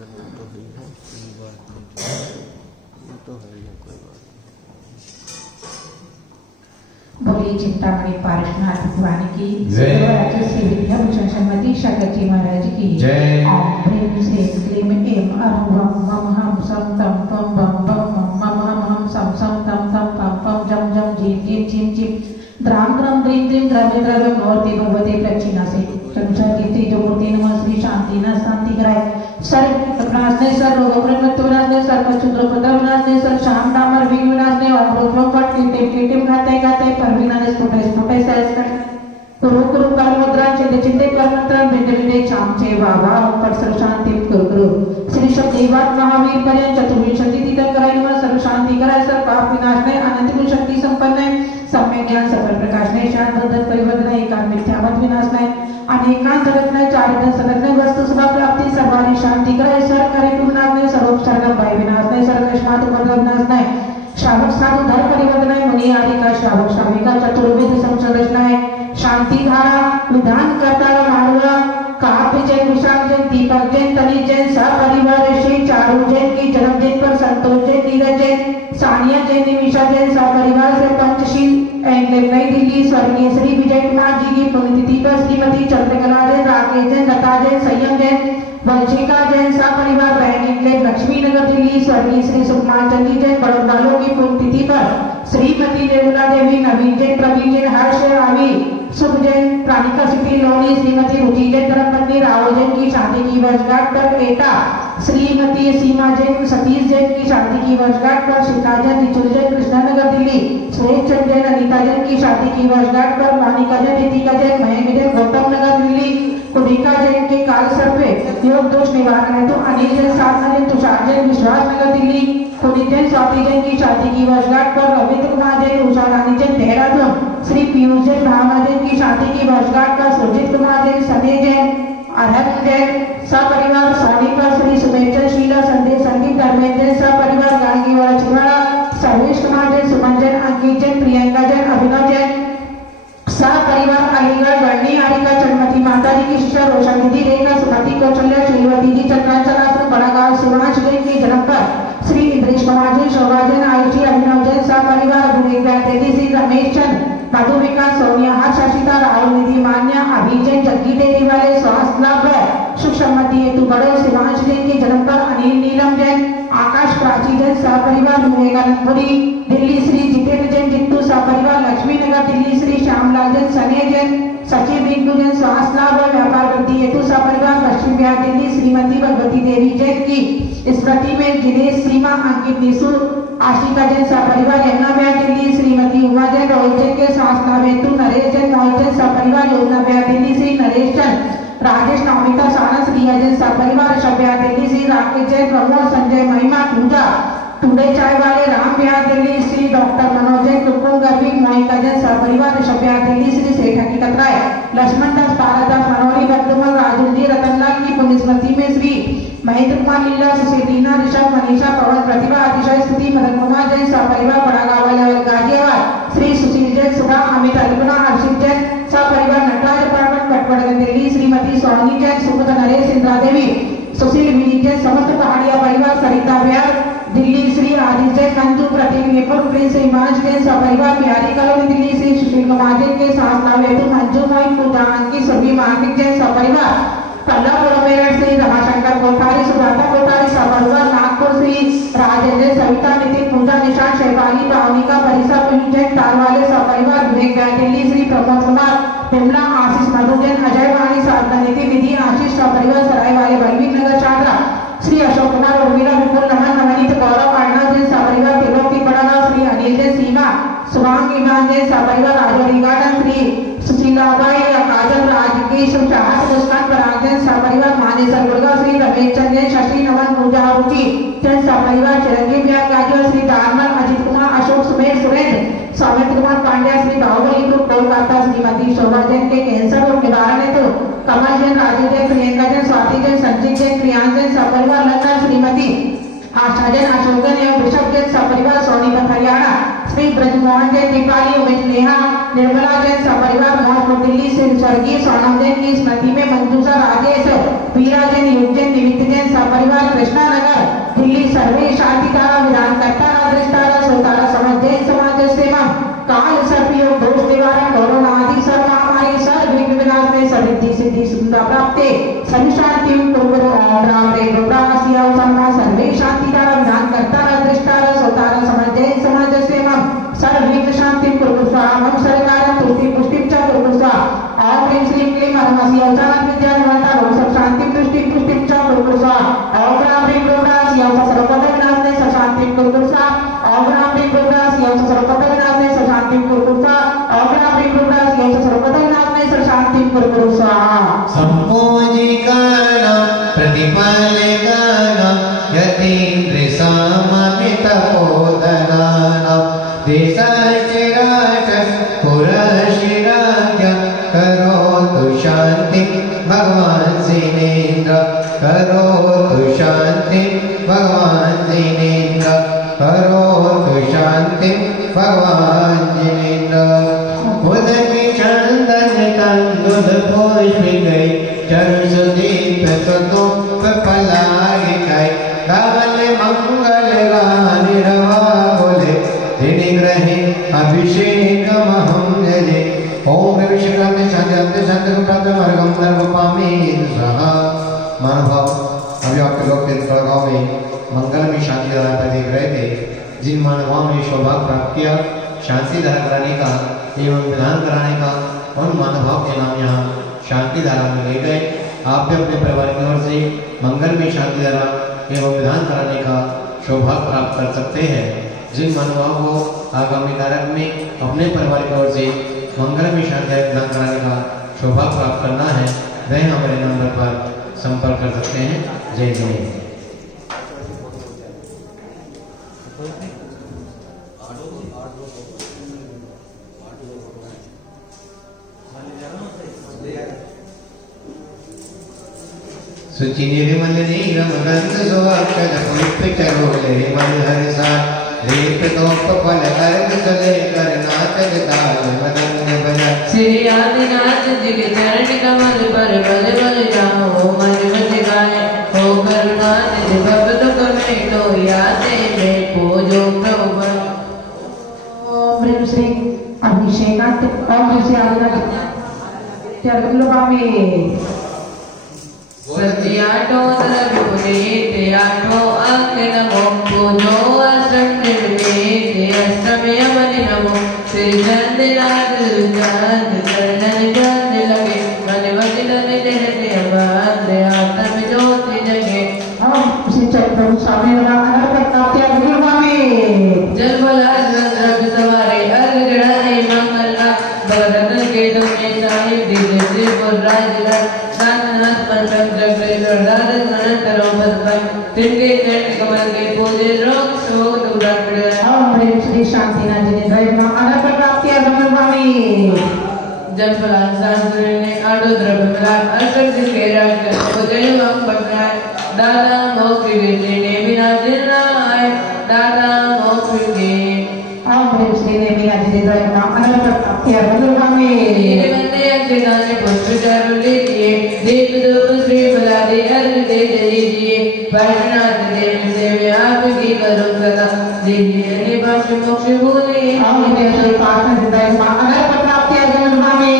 चलो तो है ही है, कोई बात नहीं, वो तो है ही है, कोई बात नहीं। बोलिए चिंतामणि पार्श्वनाथ भगवान की जय, श्री विद्याभूषण श्रीमती शंकर जी महाराज की जय। ओम ह्रीं श्रीं क्लीं ऐं अरं वं मं हं सं तं पं बं बं मं मं हं सं सं तं तं पं पं जं जं जीं जीं जीं जीं द्रां द्रं द्रीं द्रीं द्रव्य द्रव्य मूर्ति भगवते प्रक्षिणा से चक्षुषा कीर्ति जो मूर्ति नमः श्री शांति न शांति कराए सर्व विनाश ने सर रोग मृत्यु विनाश ने सर पशुद्र पद विनाश ने सर शाम डामर विघ्न विनाश ने और रोग पट कीटिम खाते खाते पर विनाश स्फुटे सहज कर रुक रुक कर मुद्रा चिंते चिंते कर मंत्र भिंडे भिंडे चाम चे वावा पर सर्व शांति गुरु श्री शक्तिवाद महावीर पर्यंत चतुर्विंशति तीर्थं कराय नमः सर्व शांति कराय सर पाप विनाश ने अनंत गुण शक्ति संपन्न है सम्यक ज्ञान सफल प्रकाश ने शांत बद्धत परिवर्तन एकांत मिथ्यामत विनाश ने अनेकांत जगत ने चारिदन सदन ने वस्तु सुभा प्राप्ति सर्वारी शांति कराय सर करे पूर्णाग ने सर्वोपसर्ग भय विनाश ने सर्वकष्मात उपद्रव विनाश ने श्रावक साधु धर्म परिवर्तन है मुनि आदि का श्रावक श्राविका चतुर्वेद संरचना है शांति धारा विधान करता मानवा काव्य जैन विशाल जैन दीपक जैन तनि जैन सपरिवार श्री चारू जैन की जन्मदिन पर संतोष जैन नीरज जैन सानिया जैन निमिषा जैन सपरिवार से पंचशील एंकलेव नई दिल्ली स्वर्गीय श्री विजय कुमार जी की पुण्यतिथि पर श्रीमती चंद्रकला जैन राकेश जैन लता जैन संयम जैन वंशिका जैन सपरिवार बहन एंकलेव लक्ष्मी नगर दिल्ली स्वर्गीय श्री सुकुमार चंद जी जैन बड़ों की पुण्यतिथि पर श्रीमती निर्मला देवी नवीन जैन प्रवीण जैन हर्ष रावी सुख जैन प्राणिका सिटी लोनी श्रीमती रुचि जैन धर्मपत्नी राव जैन की शादी की वर्षगांठ पर एटा श्रीमती सीमा जैन सतीश जैन की शादी की वर्षगांठ पर शिखा जैन निचुल जैन कृष्णानगर दिल्ली सुरेश चंद जैन अनिता जैन की शादी की वर्षगांठ पर मोनिका जैन रितिका जैन महेंद्र जैन गौतम नगर दिल्ली कुनिका जैन के काल सर्पे योग दोष निवारण हेतु अनिल जैन साधना जैन तुषार जैन विश्वास नगर दिल्ली पुनीत जैन स्वाति जैन की शादी की वर्षगांठ पर रविंद्र कुमार जैन उषा रानी जैन देहरादून श्री पीयूष जैन भावना जैन की शादी की वर्षगांठ पर सुरजीत कुमार जैन सने जैन अरहत जैन सपरिवार सोनी पर श्री सुमेश जैन शीला संदेश संदीप धर्मेंद्र जैन सपरिवार गांगी वाला छिवाड़ा सर्वेश कुमार जैन सुमन जैन अंकित जैन प्रियंका जैन अभिनव जैन सपरिवार अलीगढ़ गढ़नी आरिका चंद्रमती माता जी की शिष्या रोशन दीदी रेखा सुमति कौशल्या श्रीवती जी चक्रांचलापुर बड़ा गांव शिवांश जैन के जन्म पर श्री इंद्रेश कुमार जैन शोभा जैन आयुषी अभिनव जैन सपरिवार देवी श्री रमेश चंद मधुमिका सोनिया हर्ष शशिता राहुल निधि मान्या अभी जैन जग्गी डेरी वाले स्वास्थ्य लाभ सुख सम्मति हेतु बड़ो शिवांश जैन के जन्म पर अनिल नीलम जैन आकाश प्राची जैन सपरिवार विवेकानंदपुरी दिल्ली श्री जितेंद्र जैन जित्तू सपरिवार लक्ष्मी नगर दिल्ली श्री श्यामलाल जैन सने जैन सचिव बिंदु जैन स्वास्थ्य लाभ और व्यापार वृद्धि हेतु सपरिवार पश्चिम बिहार दिल्ली श्रीमती भगवती देवी जैन की स्मृति में जिनेश सीमा अंकित निशु आशिका जैन सपरिवार यमुना बिहार दिल्ली श्रीमती उमा जैन रोहित जैन के स्वास्थ्य लाभ हेतु नरेश जैन मोहित जैन सपरिवार यमुना बिहार दिल्ली श्री नरेश चंद राजेश नवमिता सानस रिया जैन सपरिवार ऋषभ बिहार दिल्ली श्री राकेश जैन प्रमोद संजय महिमा पूजा टुडे चाय वाले राम बिहार दिल्ली श्री डॉक्टर मनोज जैन कुमकुम गर्वी मोहिका जैन सपरिवार ऋषभ बिहार दिल्ली श्री सेठ हकीकत राय लक्ष्मण दास भारत दास मनोहरी बद्दुमल राजुल जी रतनलाल की पुण्य स्मृति में श्री महेंद्र कुमार लीला सुशीलीना ऋषभ मनीषा पवन प्रतिभा अतिशय स्तुति मदन कुमार जैन सपरिवार बड़ा गांव गाजियाबाद श्री सुशील जैन सुधा अमित अल्पना हर्षित जैन सपरिवार नटराज अपार्टमेंट कटपड़गंज दिल्ली श्रीमती सोनी जैन सुमत नरेश इंदिरा देवी सुशील विनीत जैन समस्त पहाड़िया परिवार सरिता बिहार दिल्ली श्री आदित्य जैन मंजू प्रतीक नेपुर प्रिंस हिमांश जैन सपरिवार बिहारी कॉलोनी दिल्ली श्री सुशील कुमार जैन के शास्त्रा हेतु मंजू मोहित पूजा अंकित सुरभि मार्मिक जैन सपरिवार कल्लापुर मेरठ श्री रमाशंकर कोठारी सुजाता कोठारी सपरिवार नागपुर श्री राजेंद्र सविता नितिन पूजा निशान शेफाली भावनिका परिसर जैन तारवाले सपरिवार विवेक दिल्ली श्री प्रमोद कुमार बिमला आशीष मधु जैन अजय वाणी साधना निधि निधि आशीष सपरिवार सराय वाले बलवीर नगर चांद्रा श्री अशोक कुमार उर्मिला विपुल नमन नवनीत गौरव अर्णव जैन सपरिवार तिलोकी बड़ा श्री अनिल जैन सीमा सुभांग ईमान जैन सपरिवार राजौरी गार्डन श्री सुशीलाबाई काजल राजकेश चाहत मुस्कान पराग जैन सपरिवार मानेसर गुड़गांव श्री रमेश चंद जैन शशि नमन पूजा रुचि जैन सपरिवार चिरंजीव बिहार गाजिया श्री दारमल अजित कुमार अशोक सुमेर सुरेंद्र सौमित्र कुमार पांड्या श्री बाहुबली ग्रुप कोलकाता श्रीमती शोभा जैन के कैंसर रोग निवारण हेतु कमल जैन राजू जैन प्रियंका जैन स्वाति जैन संजीत जैन प्रियांश जैन सपरिवार लंदन श्रीमती आशा जैन अशोक जैन एवं ऋषभ जैन सपरिवार सोनीपत हरियाणा श्री ब्रजमोहन जैन दीपाली उमेश नेहा निर्मला जैन सपरिवार मोहम्मद दिल्ली से स्वर्गीय सोनम जैन की स्मृति में मंजूषा राजेश पीरा जैन युग जैन निमित्त जैन सपरिवार कृष्णा नगर दिल्ली सर्वे शांति तारा विधान करता दृष्टारा सोतारा समाज जैन समाज सेवा काल सर्पयोग दोष निवारण कोरोना आदि सर्व महामारी सर्व विघ्न विनाश में सर्वसिद्धि सिद्धि सुंदर प्राप्ते सर्व शांति कुरु ओम राम रे रुद्रासिया सम्मा सर्वे शांति तारा विधान करता दृष्टारा सोतारा समाज जैन समाज सेवा सर्व विघ्न शांति कुरु स्वाहा हम सरकार तुष्टि पुष्टि च कुरु स्वाहा ओम ह्रीं श्रीं क्लीं हरमसी अवतार विद्या निवाता ओम सब शांति पुष्टि पुष्टि च कुरु स्वाहा ओम राम ह्रीं रुद्रासिया सर्वपद विनाश में सब शांति कुरु स्वाहा ओम राम ह्रीं रुद्रासिया सर्वपद विनाश में सब शांति कुरु स्वाहा ओम राम ह्रीं रुद्रासिया सर्वपद विनाश में सब शांति कुरु स्वाहा सम्पूजिकानां प्रतिपालकानां यतीन्द्र साममित बोधनानां देशाचिराच पुरशिराज्ञ करोतु शांति भगवान जिनेन्द्र करोतु शांति भगवान जिनेन्द्र करोतु शांति भगवान जिनेन्द्र उदकी चंदन तंदुल पुष्प गई चरण सुदीप सुतुप फलारि गई धवल मंगल गान रवा बोले दिन ग्रहे अभिषेक महम जले ओम विश्वकर्म शांति शांति प्राप्त मार्गम नर्व पामे सहा मानव अभी आपके लोग तेरे गाँव में मंगल में शांति धारा पर देख रहे थे जिन मानवों में सौभाग्य प्राप्त किया शांति धारा कराने का एवं विधान कराने का उन मानवों के नाम यहाँ शांति धारा में ले गए। आप भी अपने परिवार की ओर से मंगल में शांति धारा एवं विधान कराने का सौभाग्य प्राप्त कर सकते हैं। जिन मानवों को आगामी कारक में अपने परिवार की ओर से मंगल में शांति धारा विधान कराने का सौभाग्य प्राप्त करना है वह हमारे नंबर पर संपर्क कर सकते हैं। जय जय। सुचि निर्मल नीरम गंध सुअक्षर पुष्प चरोले मन हर्षा लेप दोप फल अर्घ चले कर नाचत ताल मदंग बजा श्री आदिनाथ जी के चरण कमल पर बल बल जाओ मन मच गाए हो करुणा निधि भक्त कमे तो याते में पूजो प्रभु। ओम ह्रीं श्रीं अभिषेकांत ओम ह्रीं श्रीं आदिनाथ चरण सत्याठो तरविपुनीते आठो अंक नमो पूजो अष्टमिते अष्टमयमनि नमो श्री चंद्रनाथ चंद चरणन चंद लगे मन वचन निधि अबाध आत्म ज्योति जगे। ओम श्री चक्रम स्वामी अनर्थ प्राप्ति अभिमामी जल बला द्रव्य सवारे अर्घ चढ़ाए मंगला भरत के तुमने साहिब दिव्य श्री पुराज नाथ पर चक्र लड़ाद मन करो पद तिनके चरण कमल के पूजे रोग शोक दूर पड़े। ओम ह्रीं श्री शांतिनाथ जी ने दैव अनर्थ प्राप्ति अभिमामी जल फलान शास्त्र ने आडो द्रव्य मिला अर्चक दिन के रंग पूजे हम पकड़ा दादा मोक्ष विजय ने बिना जिन्ना आए दादा मोक्ष के। ओम ह्रीं श्री ने बिना जी दैव अनर्थ प्राप्ति अभिमामी बंदे अक्षदान पुष्प चारु लीजिए दीप धूप श्री बलादि अर्घ दे दीजिए वैष्णव देव सेवा आपकी करो सदा दीजिए निवास मोक्ष भूले। ओम ह्रीं श्री पार्थ दैव अनर्थ प्राप्ति अभिमामी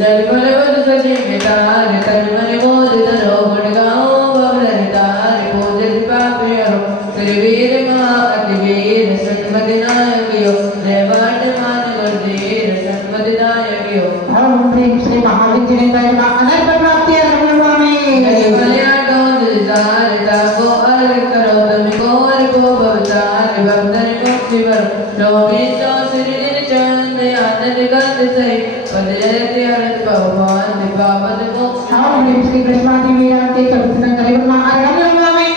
जल बल बल सजे में तार तन मन मोद धरो गुण गाओ बबलर तार पूजन पापे हरो त्रिवीर महाअति वीर सन्मति नायकियो रेवाट मान गुरुदेव सन्मति नायकियो। ओम ह्रीं श्री महाविद्य ने दैव अनर्थ प्राप्ति अभिमामी बलियाडो दिलदार ताको अर्घ करो तुमको अर्घो भवतार भक्तन मुक्ति वर चौबीसों श्री दिन चंद आनंद गंध सही पद जयते हरत भगवान दिपावत मोक्ष। ओम ह्रीं श्री कृष्णादि वीरांते चतुर्थ करे महाअभिमामी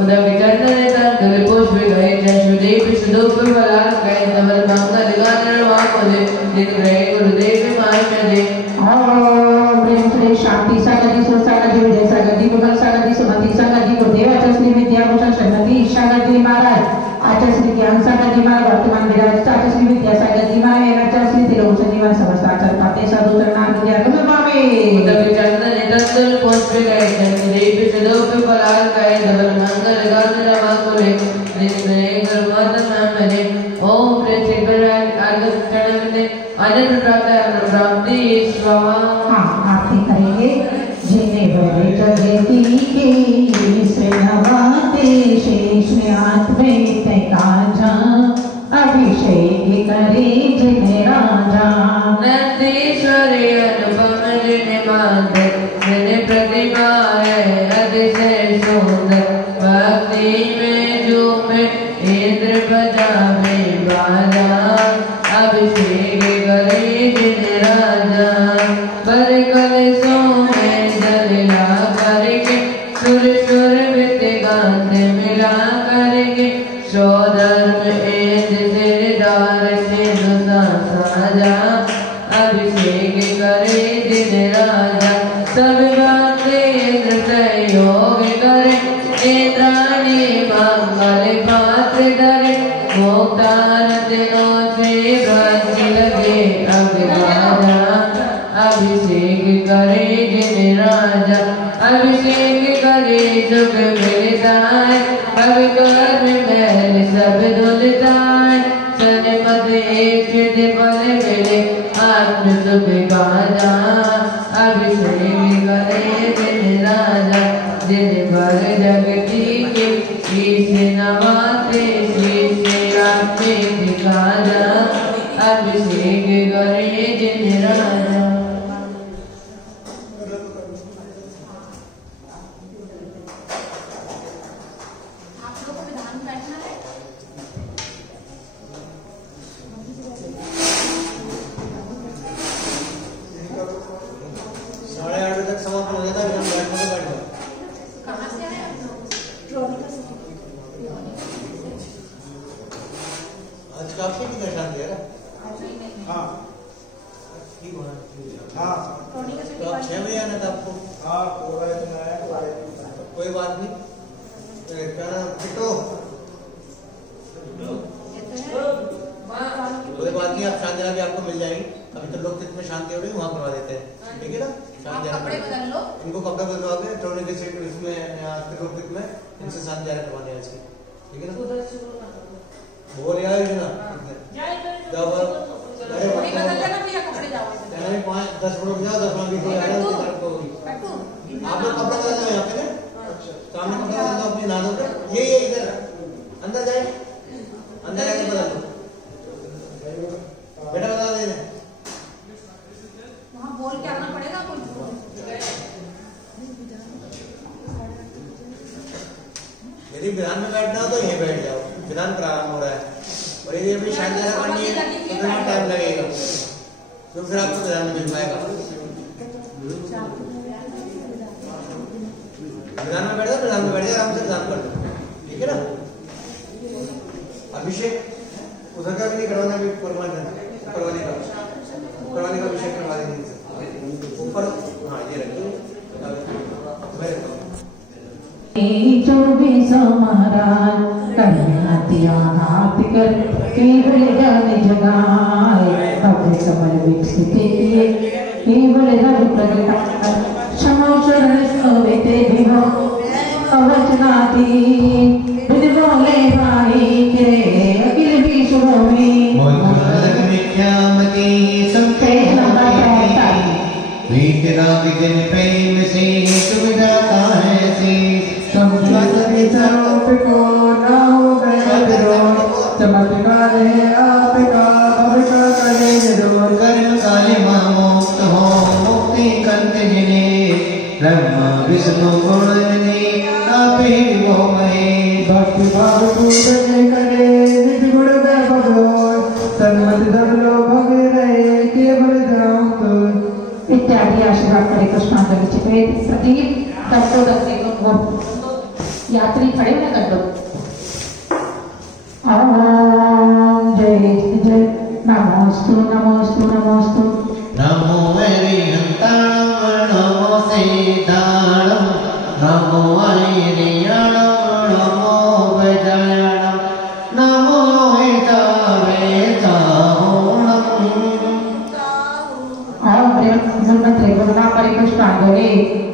उदक चंदन तंदुल पुष्प गए जशुदीप सुदूप फलान गए धवल मंगल गान वाकुले दिन ग्रहे गुरुदेव मान दे। ओम ह्रीं श्री शांति सागरी सुसागरी विजय सागरी कुमार सागरी सुमति सागरी गुरुदेव आचार्य श्री विद्याभूषण श्रीमती ईशा गायत्री महाराज आचार्य श्री ज्ञान सागरी महाराज वर्तमान विराज मेरे गुरुमाता मने ओम प्रतिपराग आगतकणवने अनंत प्राप्ति स्वाहा। हाँ आरती करेंगे। जिन्हें बड़े जगती के से नवाते शेष में आत्मिक काजा अभिषेक करे जिन्हें राजा। नंदीश्वरी अनुपम जिन्हें माधव जिन्हें प्रतिमा है अतिशय सुंदर भक्ति में झूमे इंद्र बजावे बाजा अभिषेक करे जिन्हें राजा। बर कलशों में जल ला करके सुर सुर विद्य गाते मिला करके सौधर्म सिरदार से साजा अभिषेक करे जिन्हें राजा। सब बातें इंद्र सहयोग करे इंद्राणी मंगल पात्र धरे मुक्तान दिनों से भक्ति लगे अब राजा अभिषेक करे जिन्हें राजा। अभिषेक करे सुख मिलता है अब कर्म महल सब धुलता है सन्मत एक फल मिले आत्म सुख गाजा अभिषेक करे जिन्हें राजा। जिन भर जगती के शीश नवाते शीश आपके दिखाजा अभिषेक करे जिन्हें राजा। कोई बात नहीं कोई बात नहीं, आप शांति भी आपको मिल जाएगी। अभी तो लोग कितने शांति हो रही है वहाँ करवा देते हैं, ठीक है ना। शांति इनको कपड़े बदलवा के ट्रोने के सीट इसमें लोकतिक में इनसे शांति करवाने हैं इसकी, ठीक है ना। बोल यार ना जब अरे 5-10 मिनट जाओ 10 मिनट आप लोग कपड़ा बदल दो यहाँ पे सामने कपड़ा बदल दो अपनी नादों पे। ये इधर अंदर जाए, अंदर जाके बदल दो बेटा, बदल देने वहाँ बोल के आना पड़ेगा कुछ। यदि विधान में बैठना हो तो यहीं बैठ जाओ, विधान प्रारंभ हो रहा है। और यदि अभी शांति जगह करनी है तो थोड़ा टाइम लगेगा, तो फिर आपको विधान में मिल पाएगा। विधान में बैठ जाओ, विधान में बैठ जाओ, आराम से विधान कर दो, ठीक है ना। अभिषेक उधर का भी नहीं करवाना, अभी करवाने का अभिषेक करवा देंगे ऊपर। हाँ ये रखिए, जो भी समारान हाथ कर केवल ज्ञान जगाए भव्य कमल विकसित किए केवल रवि प्रगटाए क्षमा शरण सोते विभो अवचनाती बुद्ध बोले भाई के अखिल विश्व में मिथ्यामती संते वीतराग जन प्रेम से सुविधाता है सी को ना हो गया चमत्कार है आपका भविष्य करे जरूर। कर्म काले मुक्त हो मुक्ति कंत जिने ब्रह्मा विष्णु गुणनिधि आप ही वो महेश। भक्ति भाव पूजन करे निज गुण भगवान सन्मत सब लोग भगे रहे केवल राम तो इत्यादि आशीर्वाद करे कृष्णांजलि चिपे प्रदीप तत्व दत्ते को यात्री खड़े होने कर दो। ओम जय जय नमोस्तु नमोस्तु नमोस्तु नमो वैरियंताणं नमो सीताणं नमो ऐरियणं नमो वैजयणं नमो हितवेताहुणम्। ओम ब्रह्मत्रे गुरुना परिपुष्टांजलि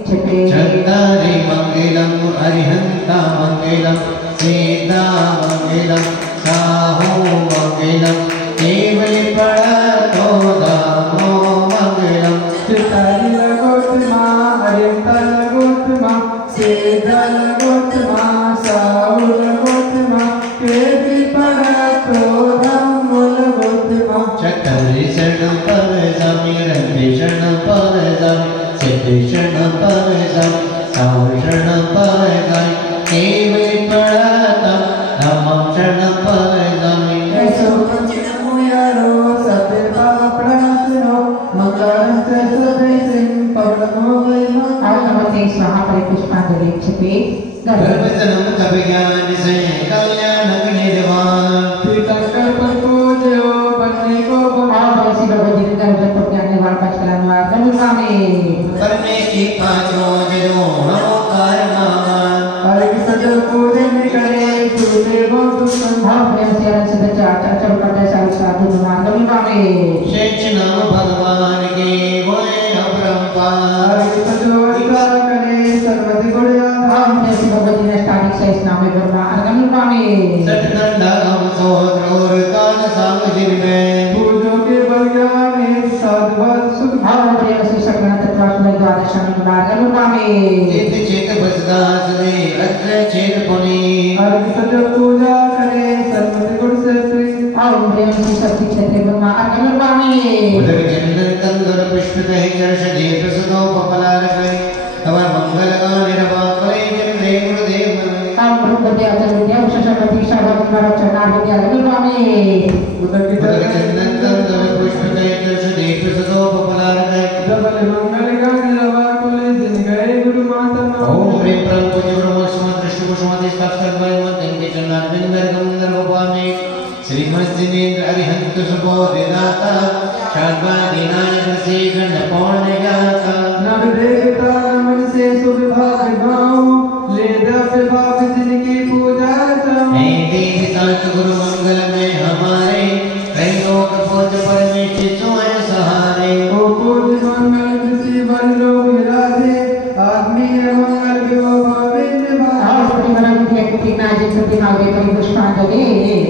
चिपे चंदारि मंगलम् अरिहंता मंगलम् सीतामंगलम साहुमंगलम केवल पड़तो दामो मंगलम चितारी गोत्मा हरितल गोत्मा सेदल गोत्मा साहुल गोत्मा केवल पड़तो दामोल गोत्मा चतुर्षण पर जमी रंधिषण पर जमी सिद्धिषण पर जमी साहुषण पर जमी केवल पड़ता धम्मं क्षण पर जमी ऐसो पंचनमो यारो सबे पापड़ासनो मंगलंच सबे सिंह पवनो वैमा नमस्ते स्वाहा परिपुष्पांजलि क्षिपे गर्भजनम कविज्ञान से कल्याण निर्वाण तीर्थंकर पर पूजो बनने को भगवती भगवती गर्भ को ज्ञान वाल पचकलन वाल गनुगामी करने की पांचों जो नमोकार मान हरे सजो पूजन करे सुदेवो सुसंभाव प्रेम से अरन से चाचा चल पड़े साल साधु नुमान गनुगामी शेष नाम भगवान के बोले अपरंपार हरे सजो अधिकार करे सर्वधि गुणया प्रेम भगवती ने स्थानिक से इस नाम में गनुमा गनुगामी सतनंदा हम सोद्रोर कान सांग जिनमे पूजो के बलज्ञाने साधुवत सुख प्रेम से सकल तत्वास में द्वादश अनुमान गनुगामी चित चित बसदास ने अत्र चित पुनी हरे सजो पूजा करे सर्वधि गुण से प्रेम से शक्ति क्षेत्र गनुमा गनुगामी उदक चंदन कंदर पुष्प कहे कर्ष दीप सुनो पपलार कहे तव मंगल गान रवा करे जन रे गुरुदेव विद्या विद्या विशेषवती शारदा चरणार विद्या गनुगामी उदक चंदन कंदर पुष्प कहे कर्ष दीप सुनो पपलार कहे डबल मंगल गान रवा कुले दिन गए गुरु माता ओम ह्रीं प्रं पूज्य ब्रह्म स्म दृष्टि कुसुमति साक्षात् वैमन्तं के चन्नार्विंद वर्गं भवामि श्रीमद्दिनेन्द्र अरिहंत सुबोधिदाता शाद्वादीनाय से गणपौर्णयाता नव देवता नमन से सुविभाग गाऊं ले दस बाप जिनकी पूजा चाहूं हे देवी सात गुरु मंगल में हमारे त्रैलोक पूज्य परमेश्वर सोए सहारे ओ पूज्य मंगल किसी वन लोग विराजे आदमी मंगल विभव भाविन्य पुष्पांजलि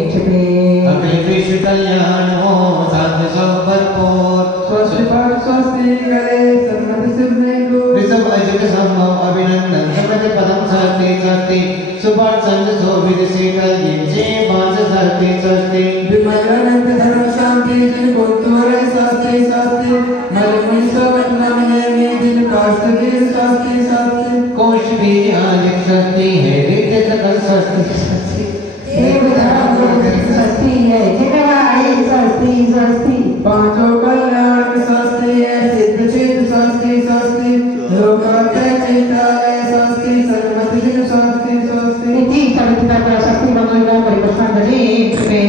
क्षिपे अखिल विश्व कल्याण हो साध सब भरपूर स्वस्ति पर स्वस्ति करे सन्नत सिद्ध को ऋषभ अजग संभव अभिनंदन समझ पदम सहते सहते सुपाठ संत शोभित शीतल जिनसे बांस सहते सहते विमल अनंत धर्म शांति जिनको तोरे शास्त्री शास्त्री मलमुनि सब नाम में जिन काष्ठवीर शास्त्री शास्त्री कोश भी आलिक सहती है रिक्त सकल सहती सस्ती है सस्ती पांचों कल्याण शास्त्री है सिद्ध सिद्ध शास्त्री शास्त्री लोकाते चितालय शास्त्री सर्वमति जिन शास्त्री शास्त्री शक्ति मंगल परिपुष्पांजलि क्षिपे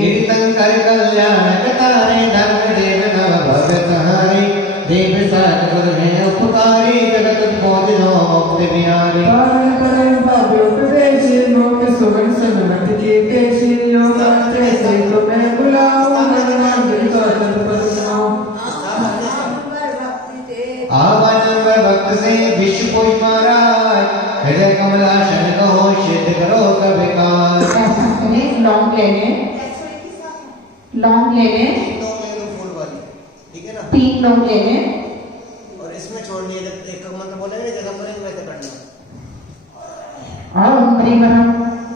तीर्थंकर कल्याण कतारे धर्म देव नव भगत हारे देव सात गुरु हैं उपकारी जगत बोधिनो मुक्त बिहारी पावन परम भाव्य उपदेश मोक्ष सुगम सन्मति जी के योग से तो मैं बुलाऊं मनमान जिन स्वातंत्र पर सुनाऊं आवानंद भक्त से विश्व कोई महाराज हृदय कमलाशन कहो सिद्ध करो कविकार ऐसा करें लॉन्ग लेने फूल वाली ठीक है ना 3 लॉन्ग लेने और इसमें छोड़नी है जब एक मंत्र बोलेंगे जैसा बोलेंगे वैसे करना और मरिमरम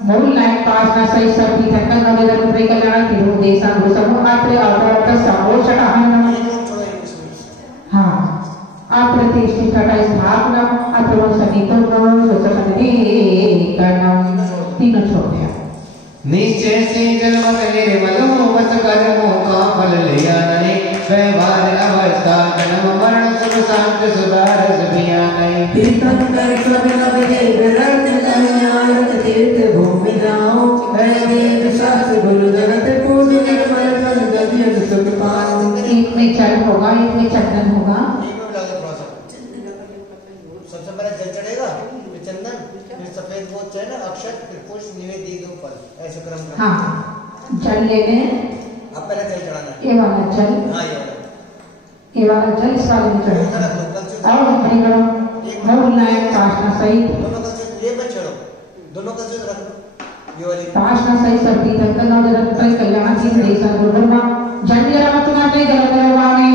मूल लाइन पास ना सही सब की थकल वाले दर प्रे कल्याण की रूप देशा गुरु समूह आत्रे आवर्त समो शटाहन हाँ आप प्रतिष्ठित कटा स्थापना अथवा सनीतो को ससने करना तीनों छोड़ दिया नीचे से जन्म निर्मलो वस कर्मों का फल लिया नहीं व्यवहार अवस्था जन्म मरण सुख शांत सुधारस बिया नहीं तीर्थंकर सब नव देव रत्न कल्याण तीर्थ भूमि जाओ है वेद शास्त्र गुरु जगत पूज निर्मल फल गति सुख पाओ एक में चल होगा एक में चंदन होगा सबसे पहले जल चढ़ेगा फिर चंदन फिर सफेद वो है ना अक्षत फिर पुष्प निवेद्य के ऊपर ऐसे क्रम क्रम हाँ जल लेने अब पहले जल चढ़ाना है ये वाला जल हाँ ये वाला जल इस वाले में चढ़ाना और मरिमरम मूल लाइन पास ना सही दोनों का ये मत छोड़ो दोनों का रख दो ये वाली Pashna sai sabdi tantan nadarat pai kalyana ki desa gurma janjara matuna te jaravami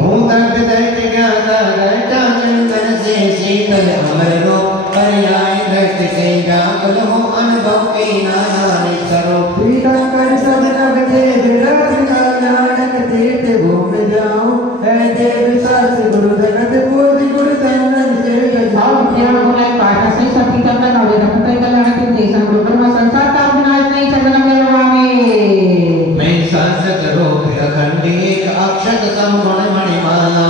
भूतल दैत्य ज्ञाता दैत्य चंदन से शीतल अमर रो पर्याय दृष्टि से व्याकुल हो अनुभव के नाना निसरो तीर्थंकर सब नभ दे विरक्त कल्याणक तीर्थ घूम जाऊं है देव शास्त्र गुरु जगत पूर्ति गुरु चंदन से All here mulai Pashna sai sabdi tantan nadarat pai kalyana ki desa gurma संसार का विनाश नहीं चंदन जाravami मैं सांसद रोग अखंडी अक्षत संगुण मणिमाला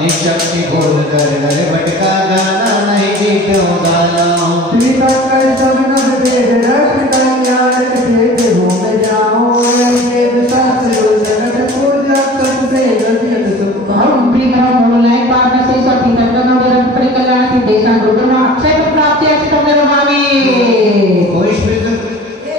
निशक्ति बोल कर गले भटका जाना नहीं जीतो गाना तीर्थंकर सब नभ दे विरक्त कल्याणक तीर्थ घूम जाऊं है देव शास्त्र गुरु जगत पूर्ति से गति सुख हम प्रिय mulai Pashna sai sabdi tantan nadarat pai kalyana ki desa gurma Akshay प्राप्ति अक्षय जाravami कोई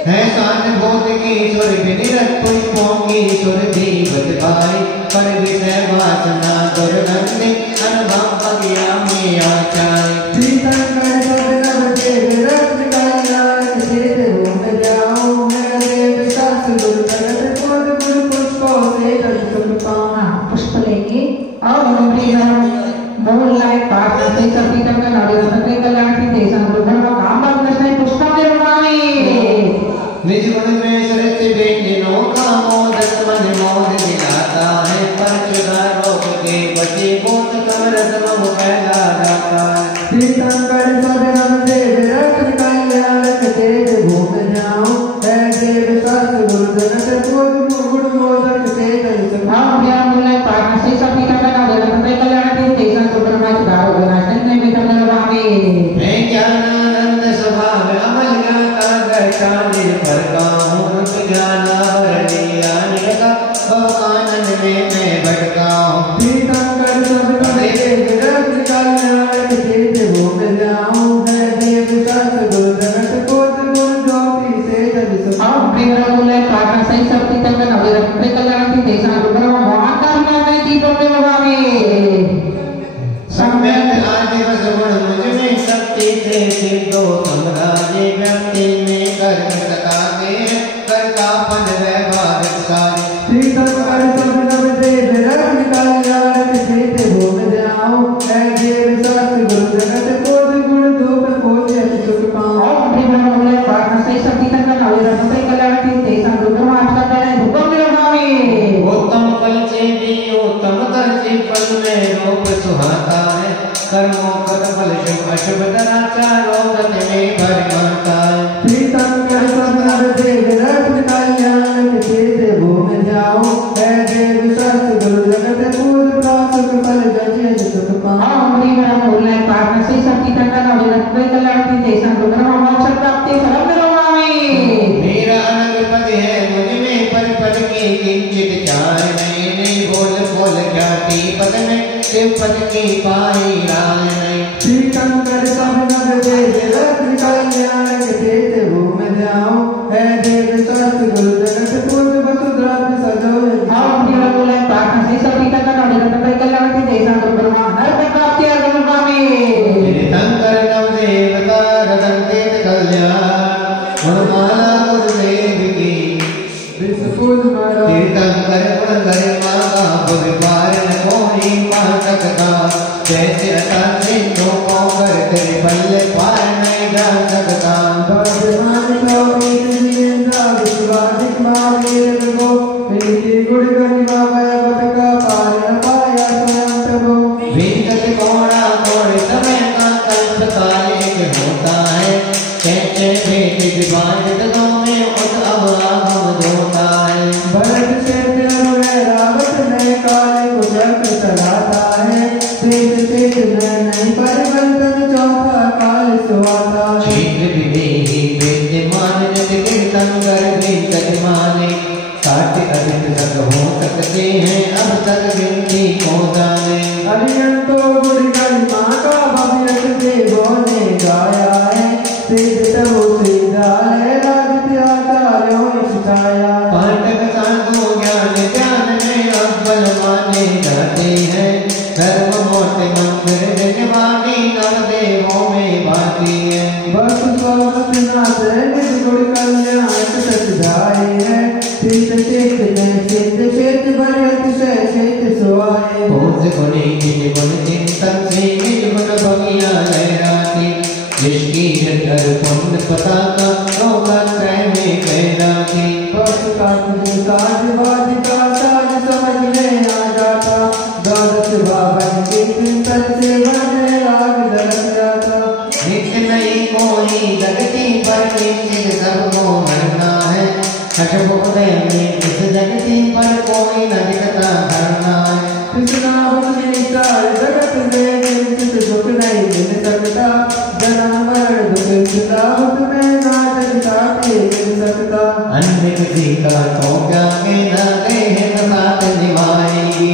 है सान बोध की ईश्वर विनिरत कोई पोंगी ईश्वर दीवत भाई पर विषय वासना दुर्गंधि अनुभव पगिया में आचार तीर्थंकर सब नभ दे विरक्त कल्याणक तीर्थ घूम जाऊं है देव शास्त्र गुरु जगत पूर्ति गुरु पुष्पों से गति सुख पाऊं पुष्प लेंगे और mulai Pashna sai sabdi tantan nadarat pai kalyana ki desa gurma काम नष्ट पुष्प जाravami निज गुण में सरत बेटिनो का मोदक मन मोद दिलाता है पर चुरा रोग के बचे बोत कमरत मम फैला जाता है तीर्थंकर सब नभ दे विरक्त कल्याणक तीर्थ घूम जाऊं है देव शास्त्र गुरु जगत पूर्ति गुरु मोदक से गति सुख हम यहाँ mulai Pashna sai sabdi tantan nadarat pai kalyana ki desa gurma दारो विनाश नहीं जाravami मैं ज्ञानानंद स्वभाव अमल ज्ञाता गचाने पर गाऊं ज्ञानावरणी आनिका भवकानन में मैं भटकाऊं तीर्थंकर सब नभ दे विरक्त कल्याणक तीर्थ घूम जाऊं है देव शास्त्र गुरु जगत पूर्ति गुरु ज्योति से गति सुख हम प्रिय mulai Pashna sai sabdi tantan nadarat pai kalyana ki desa gurma mohan का विनाश नहीं जाravami सम्यक आदि वसगुण मुझ में शक्ति से सिद्धो समराजे व्यक्ति में कर सकाते करतापन व्यवहार सारे तीर्थंकर सब नभ दे विरक्त कल्याणक तीर्थ घूम जाऊं है देव शास्त्र गुरु जगत पूर्ति गुरु धूप खोज सुख पाऊं और प्रिय mulai Pashna sai sabdi tantan nadarat pai kalyana ki desa gurma Akshay जाravami उत्तम फल से भी उत्तम दर्शी फल में रूप सुहाता है कर्मों कद फल शुभ अशुभ दराचारों गत में भरमाता है तीर्थंकर सब नभ दे विरक्त कल्याणक तीर्थ घूम जाऊं है देव शास्त्र गुरु जगत पूर्ति प्राप्त फल गति सुख पाऊं हम mulai Pashna sai sabdi tantan nadarat pai kalyana ki desa gurma मोक्ष प्राप्ति फलम जाravami मेरा अनंग पद है मुझ में पर पद की किंचित चार नहीं बोल बोल जाती पद में शिव पद की पाई राय नहीं तीर्थंकर सब नभ दे विरक्त कल्याणक तीर्थ घूम जाऊं है देव शास्त्र गुरु जगत पूर्ति वसुधरा सजो हम mulai Pashna sai sabdi tantan nadarat pai kalyana ki desa gurma नरक प्राप्ति जाravami तीर्थंकर नव देवता रदंते कल्याण गुणमाला गुरुदेव की विष्णुपूज मारो तीर्थंकर गुण गरिमा का गुण पारण कोई पा सकता जैसे अतः सिंधु को कर तेरे बल्ले पार नहीं जा सकता वर्धमान चौकी जिनेन्द्र विश्वादिक महावीर को विधि गुण गरिमा वैभव का पारण पाया स्वयं प्रभु विंदत कोड़ा कोड़ समय का कल्प कालिक होता है कहते भेद विभाग दो में उस अवरागम धोता है भरत से रावत नए काले को जग चलाता है देश देश में नहीं परिवर्तन चौथा काल सुहाता है क्षेत्र विदेही विद्यमान जत कीर्तन कर विंदत माने साथ अधिक तक हो सकते हैं अब तक विनती को जाने अरियंतो गुण गरिमा का भव्य देवों ने गाया है सिद्ध तबो सीधा है राजति आचार्यों ने सिखाया पाठक साधु ज्ञान ज्ञान में अव्वल माने जाते हैं धर्म मोटे मंदिर जजमानी नव देवों में भाती है बस स्वस्ति नाथ निज गुण कर वक्त का तुझे साजवाद का साज समझ में आ जाता दौलत बाबन के चिंतन से मन आग धरक जाता नित्य नहीं कोई जगती पर नित्य सबको मरना है हठबोधय में इस जगती पर कोई न दिखता करना है कृष्णा भक्ति सार जगत में किंचित दुख नहीं मिल सकता जन्म मरण दुख खिलाफत में ना जगता के मिल सकता अन्य किसी का तो क्या कहना कहे साथ निभाएगी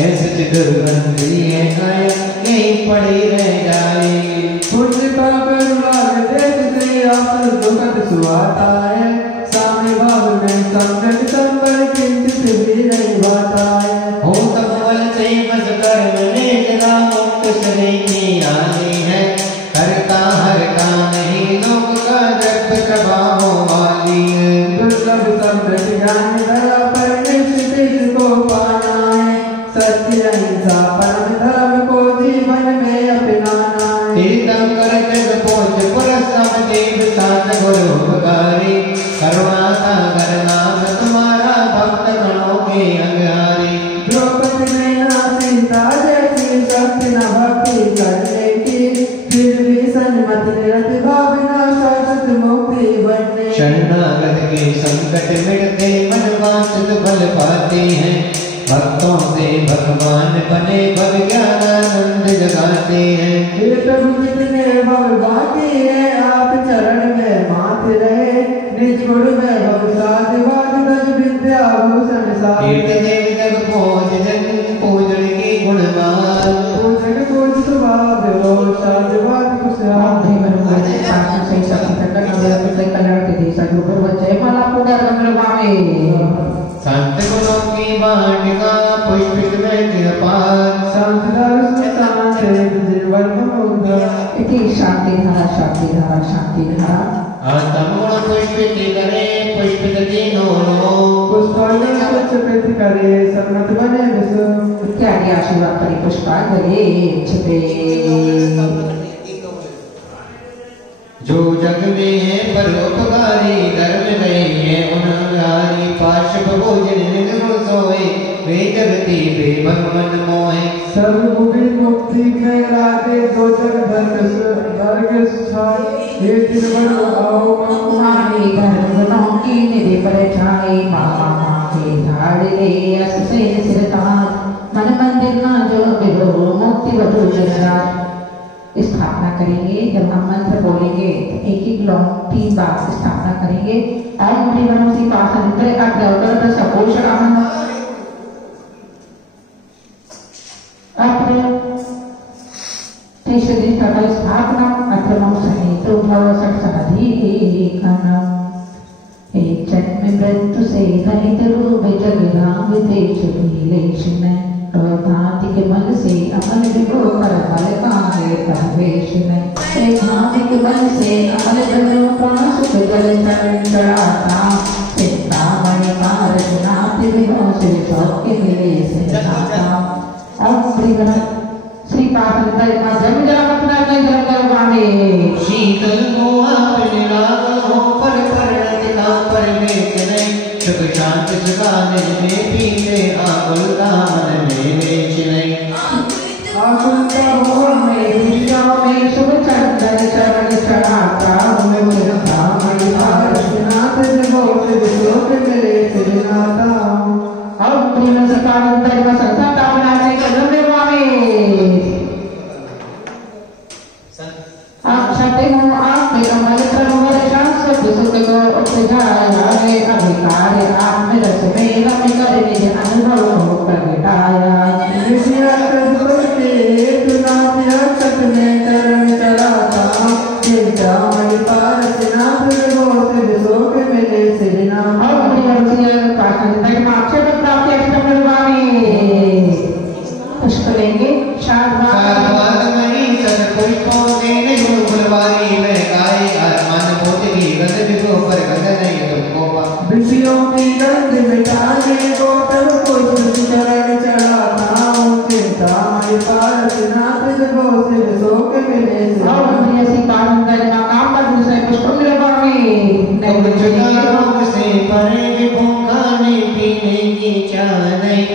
ऐसे चिदुर्गंधी है यही पड़ी रह जाएगी पुण्य पाप अनुराग देश से आप दुखद सुहाता है सामने भाव में संकट संबल किंचित भी नहीं भाता है हो सबल से बस कर्म ने जरा मुक्त शरीर की आनी है करता हर का नहीं लोक का जब प्रभाव वाली है दुर्लभ संकट ज्ञान धरा पर निश्चित को पाना है सत्य अहिंसा परम धर्म को जीवन में अपनाना है तीर्थंकर जग पहुँच पुर सब देव साथ गुरु उपकारी करुणा सागर नाम तुम्हारा भक्त गणों के अंगारी द्रौपदी में ना सीता जैसी शक्ति न भक्ति करने की फिर भी सन्मति निरत भावना शाश्वत मुक्ति बनने शरणागत के संकट मिटते मन वांछित फल पाते हैं भक्तों से भगवान बने भव ज्ञानानंद जगाते हैं हे प्रभु जितने भव बाकी है आप चरण में मात रहे निज गुरु में भव साधवाद तज विद्या भूषण तीर्थ साध देव जग पहुँच जन पूजन की गुणवान पूजन को सुभाव रो साधवाद कुशल संत गुणों की वाटिका पुष्पित में कृपान आत्म गुण पुष्पित करे पुष्पित तीनों लोक इत्यादि आशीर्वाद करी पुष्पांजलि छिपे जो जग में है परोपकारी धर्म नहीं है उनकारी पार्श्व भोजन निर्गुण सोए वे जगती वे भगवन मोहे सर्वभूमि मुक्ति में राधे दो जग धर्म ये दिन आओ कुमारी धर्मों की निधि पर छाई मामा के झाड़े अस से सिरतार मन मंदिर ना जो बिलो मुक्ति वधु जनराज स्थापना करेंगे। जब हम मंत्र बोलेंगे तो एक एक लॉन्ग 3 बार स्थापना करेंगे। ओम प्रियम श्री पासंत्र अग्रवतर सपोष अहम अत्र तीसरी सकल स्थापना अक्रमम सहित भव सत्सहधीकनम एक जन्म मृत्यु से रहित रूप जग राम देश लीलेश में भांति के मन से अमल विभो कर बल कांगे प्रवेश में एक भांति के मन से अमल विभो प्राण सुख जल चरण चढ़ाता चिंतामणि कारक नाथ विभो से सौख्य मिले से जाता ओम श्री पासंतर का जन्म जन्म जन्म करवाने शीतल को आपने लागो पर नदिका पर बेचने सुख शांति सुखाने में पीते आकुलता मन में बेचने आकुलता भवन में दुनिया में शुभ चंदन चरण चढ़ाता हमें मुझा मणि भारतनाथ विभो से विश्लोक मिले सिरनाता अब प्रिय सकानंतर का संता बनाने का धन्यवाद आप छठे हो आप में कमल प्रभु शांत सुख को उपजाया है अधिकार आप में रस में रम कर निज अनुभव को प्रगटाया विद्या करके तुनात्या सत में चरण चढ़ाता चिंता मणि भारतनाथ विभो से विश्लोक मिले सिरनाता अब प्रिय पासंतर का अक्षर प्राप्ति अष्टम निर्वाणी पुष्प लेंगे साधवाद मई सद पुष्पों देने गुरुवारी में गाय आसमान मोती की गंध विभो पर गंध नहीं तुमको विषयों की गंध मिटाने को तब पुष्प चरण चढ़ाता हूँ चिंता मणि भारतनाथ विभो से विश्लोक मिले और प्रिय श्री पासंतर का काम पर दूसरे पुष्प निर्वाणी तुम चुनाव से परे इच्छा नहीं,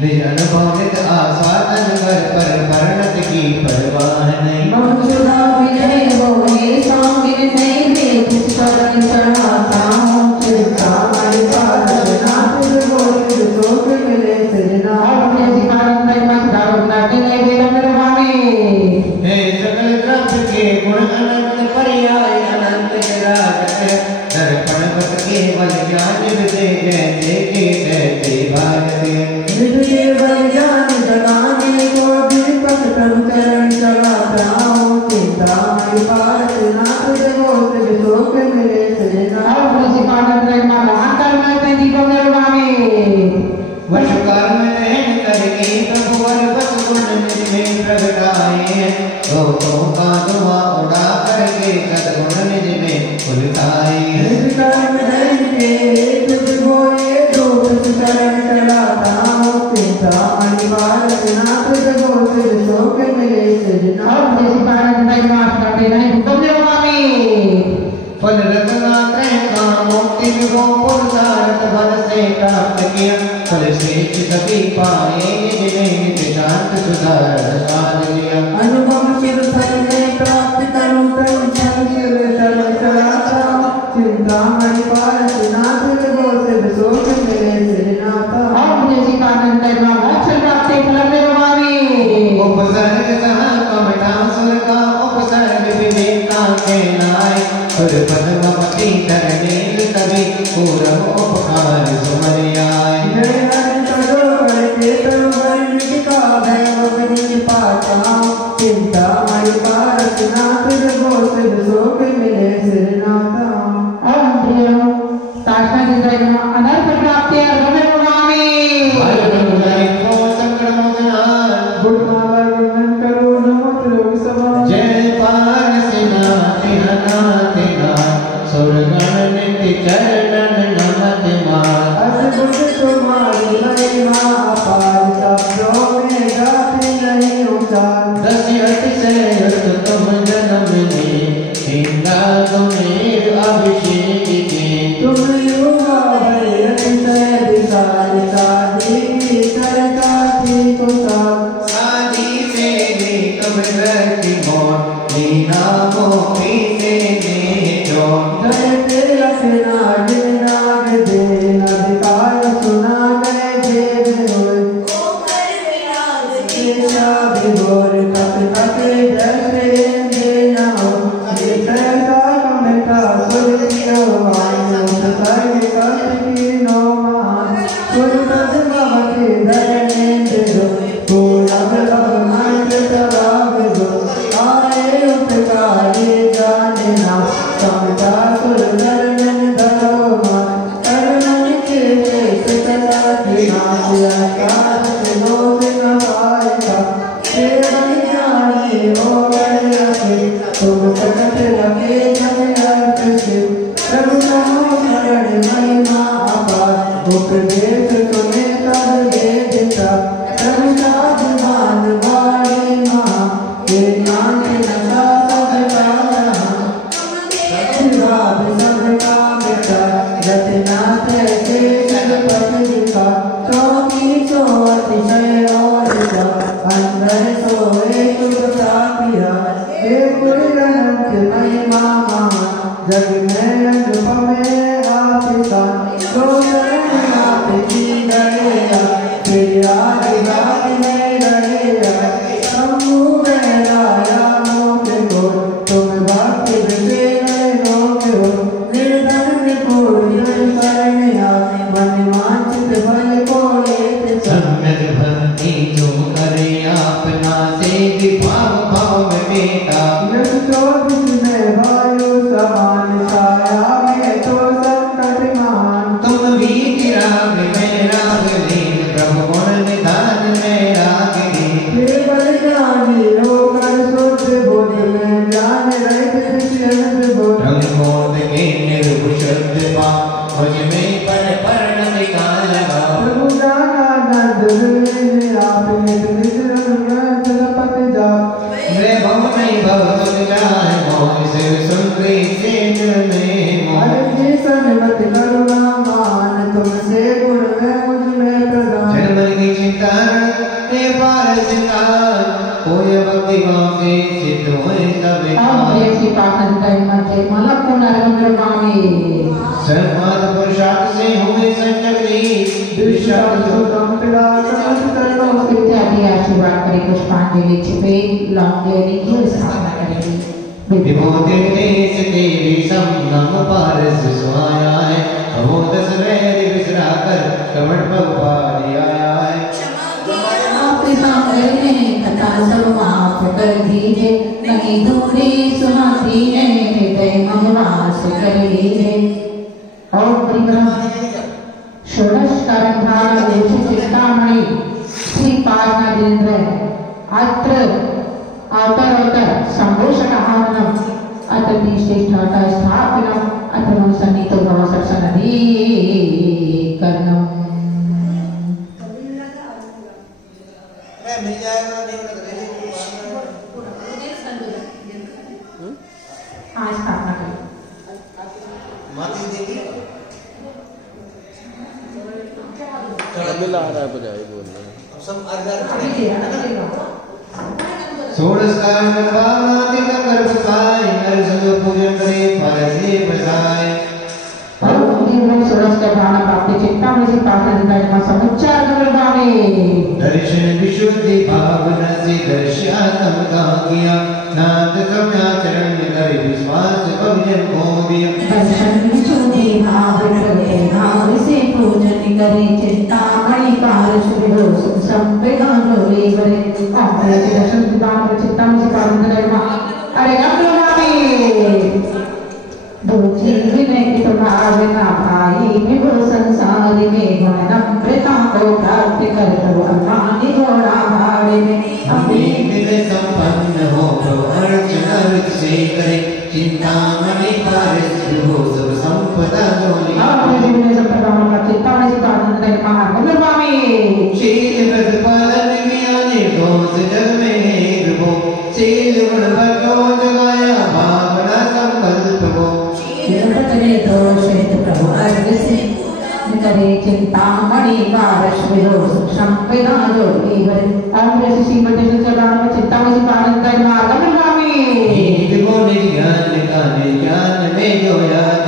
निज अनुभवित आस्वादन कर पर परिणत की परवाह नहीं। ममता विजय होए स्वामी नहीं देख शरण चढ़ाता हूँ, चिंता हमारे पास नाथ गोविंद शोक मिले सजना। अपने सिखान महिमा धारणा के लिए वेदन रवामी, हे सकल द्रव्य के गुण अनंत पर्याय अनंत विराजत, दर्पण पथ केवल ज्ञान विदे कहते के कहते भागते। केवल ज्ञान जगाने को दीपक तम चरण चढ़ाता हूँ, चिंता हमारे पास नाथ गोविंद शोक मिले सजना। अपने सिखान महिमा धारणा के लिए वेदन रवामी, वशकार में रहन करके प्रभु वर बस गुण निज में प्रगटाए, भक्तों का धुआं उड़ा करके सद्गुण निज में उलटाए। वशकार में रहन के तुझको ये दूत शरण चढ़ाता हूँ, चिंता हमारी पास नाथ गोविंद शोक मिले सजना। अपने सिखान महिमा धारणा के लिए वेदन रवामी, फल रत्ना त्रय का मुक्ति विभो पुरुषार्थ फल से प्राप्त किया, फल श्रेष्ठ सभी पाए निज में निज शांत सुधार साध लिया। अनुभव सिर फल में प्राप्त करूं तब फल सिर चल चलाता, चिंता हमारी पास नाथ गोविंद शोक मिले सजनाता। अपने सिखानंद महिमा मोक्ष प्राप्ति फल में रवामी, उपसर्ग सह कमठा सुर का उपसर्ग विवेका के नाय, सुर पद्मपति धरणील तभी पूरब उपकार सुमरियाय। जय हरि सरोवर के तरुवर निका भैव बनी पाता, चिंता हमारी पास नाथ गोविंद शोक मिले सजनाता। ओम प्रिय ताशा के जन्म अनर्थ प्राप्ति रमे रवामी, जय पार सिनाथ हनाथ सुरगण नित्य चरणन नमत मान। अद्भुत तुम्हारी महिमा अपार शब्दों में गाते नहीं उचार। दशरथ से तुम जन्म ले, इंद्रा तुम्हें अभिषेक के। तुम युवा भरे अतिशय विशाल शादी की सरका थी कुशाल। शादी से भी तुम रखी मोर, लीना मोही से ने जोर। जय तेरा सेना नाग दे अधिकार सुना गए देव होय। तेरा विभोर कप कप जैसे देना हो, जैसा कमठा सुर कियो वायु सर्ग कप कीनो मान। सुर पद्मावती धरने दो, पूरब अब मंत्र तवाग दो। आए उपकारी जानना, समझा सुर धरन धरो मान। कर्मन के शेष कला नाथ आकाश से लोक नवाएगा। केवल ज्ञानी हो गए अखिल, तुम प्रकट लगे जब अर्थ से। प्रभु नमो शरण महिमा अपार, उपदेश तुम्हें कर देता। प्रभु साध मान वाणी महा, ये ज्ञान नशा सबका जहाँ। सत्यवाद सबका बेटा, रचनाथ के जगपत लिखा। चौकी सो अतिशय और जा, अंदर सोए सुरता पिया। हे गुरु अनंत महिमा महान, जग में अनुपम आपिता। तो शरण आपकी गणेया, फिर आदि गादि में गणेया। शंभु गणराया मोक्ष को, तुम भक्ति विषय गए लोक हो। निर्धन निपुण जन शरणया, मन वांछित फल को लेते सम्यक भक्ति जो करे आपना, से विभाव भाव में बेटा। यश चौबीस में वायु समान, छाया में तो संकट महान। तुम भी राग में राग लीन, प्रभु गुण निधान में राग लीन। केवल ज्ञानी होकर शुद्ध बुद्ध में, ज्ञान रहित विषयंत बुद्ध। रंगोद के निर्भुशुद्ध पा, मुझ में पर पर्ण निकाल लगा। प्रभु ज्ञानानंद हृदय आपने जगपत जा। वैभव में भव तुम जाए, मोह सिर सुंदरी सेज में मोह। हर की सन्मति करुणा मान, तुमसे गुण है मुझ में दिवाके सिद्ध हुए सभी ऐसी पाठन कई मध्य मलक को नरगंगर मामी सर्वाद पुरुषार्थ से हुए संचक्री विशाल सुतम पिला कनक करो इत्यादि आशीर्वाद करे पुष्पांजलि छिपे लौंग लेने की स्थापना करेगी विभूति देश देवी संगम पारस सुहाया है वो दस वैरी विसरा कर कमट भगवान आया है आपके सामने कथा सब माफ कर दीजिए नहीं दूरी सुनाती है हृदय मगवास कर लीजिए और षोडश कारण भाग देश चिंतामणि श्री पार्ना दिनेन्द्र अत्र अवतर संभूषण आनंदम अतति श्रेष्ठ स्थापनम अथर्व सन्निहितो भव सरसनदी कर्णम मिल जाएगा नहीं आज स्थापना करें माती देगी मिला आ रहा है बजाय बोल रहे हैं अब सब अर्घ सोडस्कार भावना तिल कर बसाए हर संग पूजन करे पारसी बसाए सोडस का भावना प्राप्ति चित्ता में से पाठन करना समुच्चार करवावे दर्शन विशुद्धि भावना से दर्शयात्म का किया नाथ सम्याचरण कर विश्वास भजन को दिया दर्शन विशुद्धि भाव से पूजन करे चिंता मणि पार श्री हो संवेदन होले बरे अपने दर्शन विधान चित्ता में से पाठन करना अरे गंगावी दूजी विनय की भावना भाई में वो संसार में गुणनम्रता को प्राप्त कर दो अल्लाह जोड़ा भाड़े में अमीर संपन्न हो तो अर्चना से करे चिंतामणि पारस हो सब संपदा जोली आपने जीवन में संपदा का चिंता में से पालन कर महान स्वामी शील व्रत पालन किया निर्दोष जग में एक वो शील गुण भजो जगाया भावना संकल्प वो प्रभु अर्घ से करे चिंता मणि पारस विरोध संवेदा जोड़ी वर अमृत श्रीमती चरण में चिंता में पालन कर मार्ग स्वामी एक गुण ज्ञान का ज्ञान में जो याद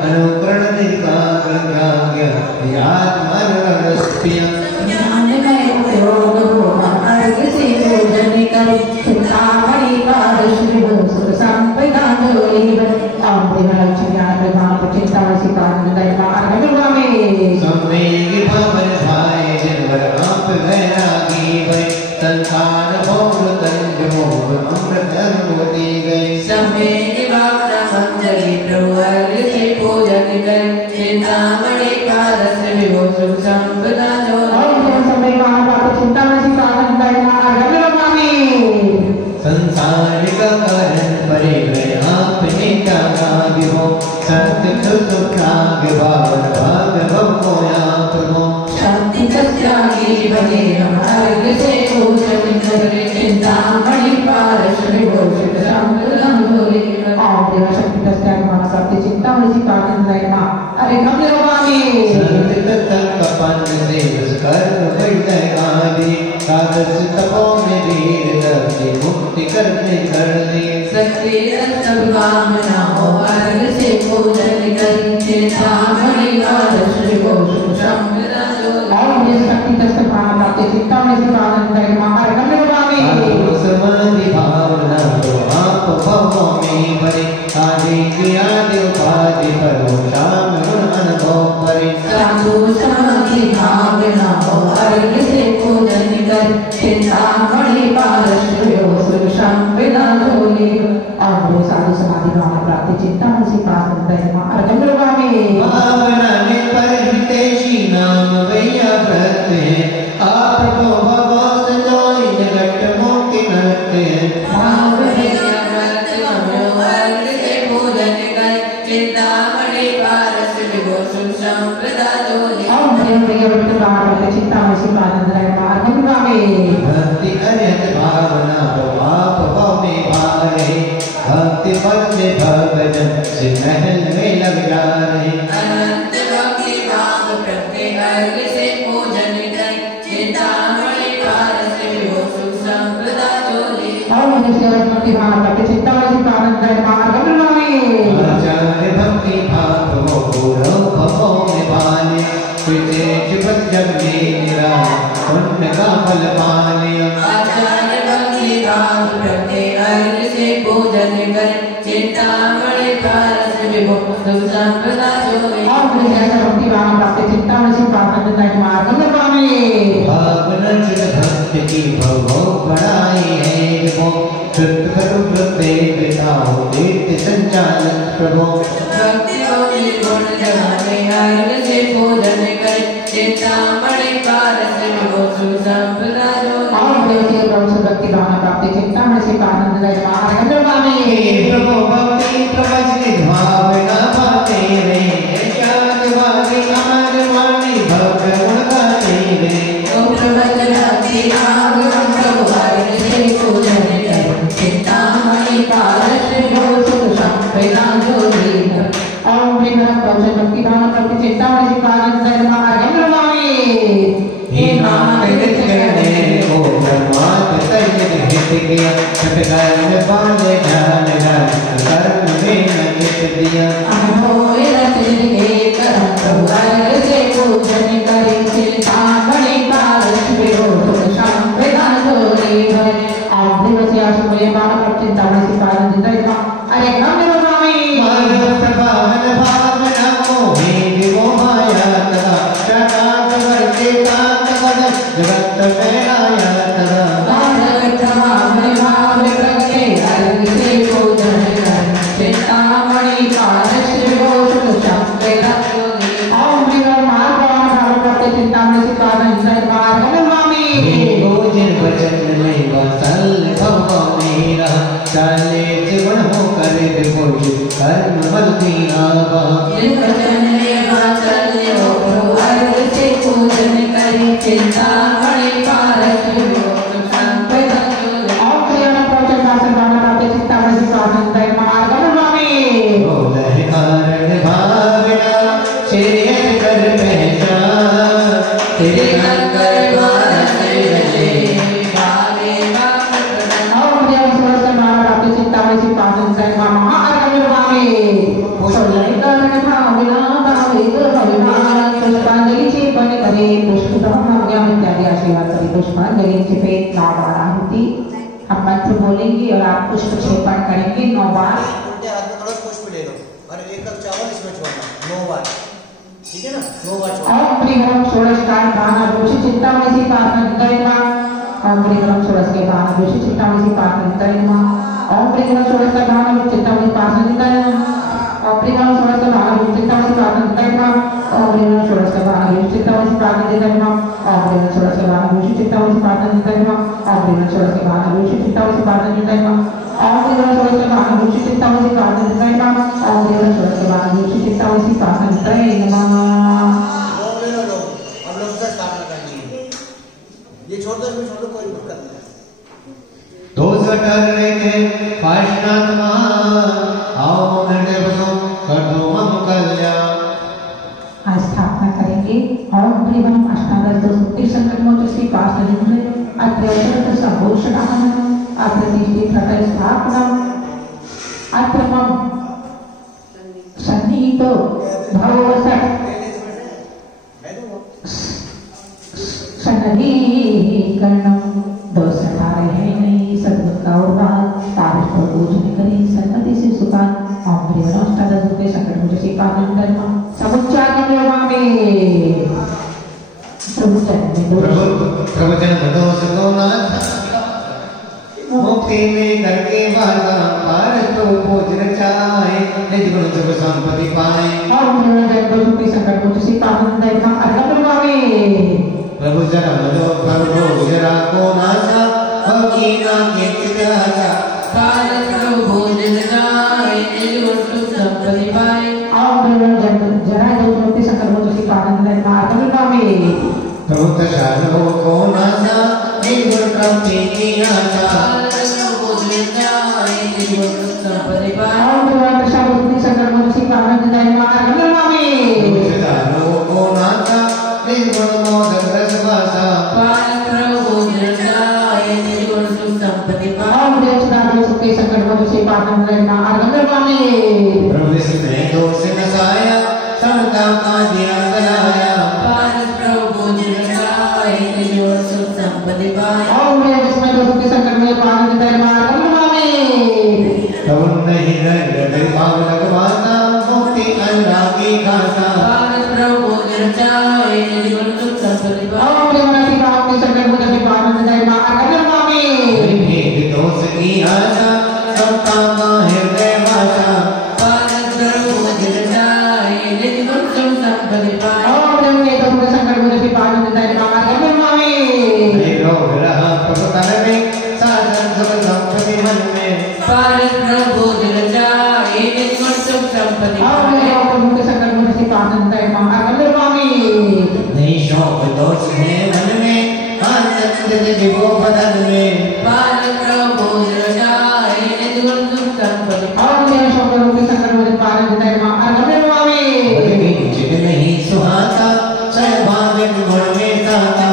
अनुकरण निर्कार ज्ञान याद मन रसपिया ज्ञान में प्रयोग हो अर्घ से पूजन कर चिंता मणि पारस विरोध संवेदा जोड़ी वर अमृत ज्ञान प्रभाव चिंता में पालन कर मार्ग स्वामी सम्मेग भवन भाई जनवर आप वैरागी भय संसार भोग तंज मोह अमृत अनुमति गई सम्मेग भावना मंजरी प्रभु अर्घ से पूजन कर चिंतामणि पारस विभो सुख संपदा चिंता में पालन करना संसार का कारण परे गए आपने त्यागा विभो सत्य सुखाग भावन भाग भवो आप हो शक्ति त्यागी बने हम अर्घ से पूजन कर चिंतामणि पारस विभो सुख संपदा जोड़ी और देव शक्ति त्याग मन सत्य चिंता में पालन करना अरे कमले स्वामी सत्य तत्कपन से कर्म हृदय आदि कागज तपो में वीर दर्शी मुक्ति करने कर ली सत्य सब कामना हो अर्घ से पूजन कर चिंतामणि पारस विभो सुख संपदा और ये शक्ति तत्व भावना के चिंता में पालन करना हमारे कमले स्वामी समाधि भावना तो आप भवों में भरे आदि की आदि उपाधि करो शाम गुण अनुभव करे साधु समाधि भावना हो अर्घ से पूजन कर चिंतामणि पारस विभो सुख संपदा जोड़ी और साधु समाधि भावना प्राप्ति चिंता में पालन करना हमारे कमले स्वामी भावना में परिहितेशी नाम भैया व्रत है आप को भगवान जोड़ी निकट मोक्ति करते हैं चिंतामणि पारस विभो सुख संपदा जोड़ी चिंता में पालन करना हमारे स्वामी भक्ति अनंत भावना हो आप भव में भारे भक्ति पद में भगजन से महल में लग जा रहे अनंत भक्ति भाव प्रत्येक अर्घ से पूजन कर चिंतामणि पारस विभो सुख संपदा जोड़ी और भक्ति भाव भक्ति चिंतामणि पानंद मार्ग में आचार्य भक्ति भाव भवो निभाने विदेश प्रत्यग्नि निरा पुण्य का फल पाने आचार्य भक्ति भाव भक्ति अर्घ से पूजन कर चिंतामणि पारस विभो सुख संपदा जोगे भक्ति भाव भक्ति चिंतामणि पानंद मार्ग में भावना भक्त की भवो बढ़ाई है वो शुद्ध करो बिताओ नित्य संचालन प्रभु भक्ति निर्गुण जगाने अर्घ से पूजन कर चिंतामणि पारस विभो सुख संपदा जोगे भक्ति भाव भक्ति चिंतामणि पानंद मार्ग में प्रभु भक्ति प्रवचन भावना पाते रे ज्ञान वाणी अमर वाणी भक्त गुण गाते रे प्रवचन भक्ति भाव प्रभु अर्घ से पूजन कर चिंतामणि पारस विभो सुख संपदा जोगे ओम भक्ति भाव भक्ति चिंतामणि पानंद मार्ग में हे नाथ करने को परमात्मा तैयार हित किया सतगर्भ पाले ध्यान कर्म में नित दिया अनुभव के करम प्रभु अर्घ से पूजन करे चिंतामणि पारस विभो सुख संपदा जोगे ओम भक्ति भाव चिंतामणि पानंद अरे हम मानव पावन भावना मोहे विभो माया तदा जगत वर्ते कांत कदम जगत में आया तदा चिंतामणि पारस विभो सुख संपदा चिंतामणि पानंद मार्ग में भोजन वचन में वसल भव मेरा चाले जीवन हो करे देखो कर्म बलती आवा चिंतामणि पारस विभो सुख संपदा चिंतामणि पानंद मार्ग में बोले कारण भावना श्रेय कर पहचान तेरे कर पारस विजय बाले बाप चिंतामणि पानंद मार्ग में पुष्पांजलि पण करे इत्यादि आशीर्वाद करे पुष्पांजलि पे 9 बार आहुति हम मंत्र बोलेंगे और आप पुष्प क्षेपण करेंगे 9 बार उल्टे हाथ में थोड़ा पुष्प ले लो और एक कप चावल इसमें छोड़ना 9 बार, ठीक है ना? 9 बार छोड़ना। ओम प्रिय ओम षोडशकाल बाण रुचि चिंतामणि पानंदयमा ओम प्रिय ओम षोडश के बाण रुचि चिंतामणि पानंदयमा ओम प्रिय ओम षोडश का बाण रुचि चिंतामणि पानंदयमा ओम प्रिय ओम षोडश का बाण रुचि चिंतामणि पानंदयमा ओम प्रिय ओम षोडश का बाण रुचि चिंतामणि पानंदयमा ओम प्रिय ओम षोडश का बाण रुचि चिंतामणि पानंदयमा ओम प्रिय ओम षोडश का बाण रुचि चिंतामणि पानंदयमा ओम प्रिय ओम षोडश का बाण रुचि चिंतामणि पानंदयमा ओम प्रिय ओम षोडश का बाण रुचि चिंतामणि पानंदयमा लोग ले लो लोग, अब लोग से स्थापना करनी है। ये छोड़ दो, इसमें छोड़ दो, कोई दिक्कत नहीं है। दोष कर रहे पार्षणात्मा आओ निर्णय बनो कर दो मम कल्याण आज स्थापना करेंगे ओम प्रियम अष्टादश दोषों संकट मोच श्री पार्षद अत्रेवत संभूषणान अप्रतिष्ठि प्रतर स्थापना अत्रमम सन्नीतो भववसत सन्नदीकरणम दोष हटाए है नहीं सद्गुण का उर्वाद पारस पर पूजन करें सन्नति से सुखान ओम प्रियम अष्टादश दोषों संकट मोच श्री पार्षद समुच्चारण में प्रवचन दोष को नाथ मुक्ति में करके वाला पारस तो भोजन चाहे निज गुण सुख संपत्ति पाए प्रभु जन्म दो प्रभु गुजरा को नासा भगीना के त्यागा पारस प्रभु भोजन जाए निज गुण सुख संपत्ति पाए प्रभु तशालो को नासा निज गुण प्राप्ति की आशा पारस प्रभु भोजन जाए निज गुण सुख संपत्ति पाए तशालो को नासा निज गुण मोदक रस वासा पारस प्रभु भोजन जाए निज गुण सुख संपत्ति पाए संपदिपाय ओम देवनाथी पावती संकट मोचन पावन जय मां अगम मामी भेद दोष की आशा सब कामा हृदय वासा पारस प्रभु जलदाय निज गुण तुम संपदिपाय ओम देवने तो संकट मोचन पावन जय मां अगम मामी रोग रहा प्रभु तन में साधन सुख संपत्ति मन में पारस प्रभु जलदाय निज गुण तुम संपदिपाय ओम देव संकट मोचन पावन जय मां अगम मामी नहीं शोक दोष है मन में आनंद विभो बदन में पारस प्रभु जलदाय निज गुण तुम संपदिपाय ओम देव संकट मोचन पावन जय मां अगम मामी चित नहीं सुहाता सहभागिक गुण में ताता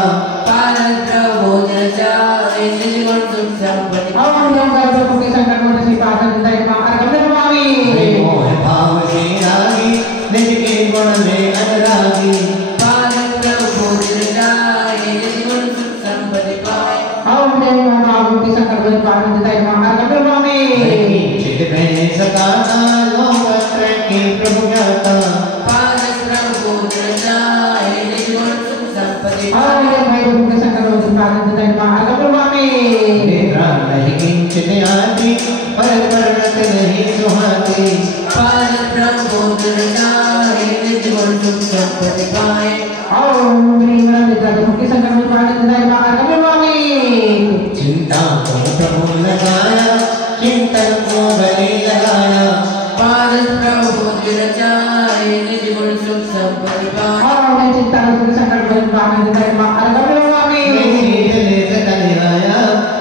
पारस प्रभु जलदाय निज गुण तुम संपदिपाय ओम देव संकट मोचन पावन जय मां अगम मामी मोह भाव से रागी निज के गुण में अनुरागी पारस प्रभु जलदाय निज गुण तुम संपदिपाय ओम देव महाभूति संकट मोचन पावन जय मां अगम मामी चित में सताता लोकत्र के प्रभु ज्ञाता पारस प्रभु जलदाय निज गुण तुम संपदिपाय ओम देव महाभूति संकट मोचन पावन जय मां अगम मामी निद्रा नहीं किंचित आती पर पर्वत नहीं सुहाती पारस प्रभु जलदाय निज गुण तुम संपदिपाय ओम ह्रीं महाभूति संकट मोचन पावन जय मां अगम मामी चिंता को प्रभु लगाया चिंतन को गले लगाया पारस प्रभु जलदाय निज गुण तुम संपदिपाय ओम चिंता संकट मोचन पावन जय मां अगम मामी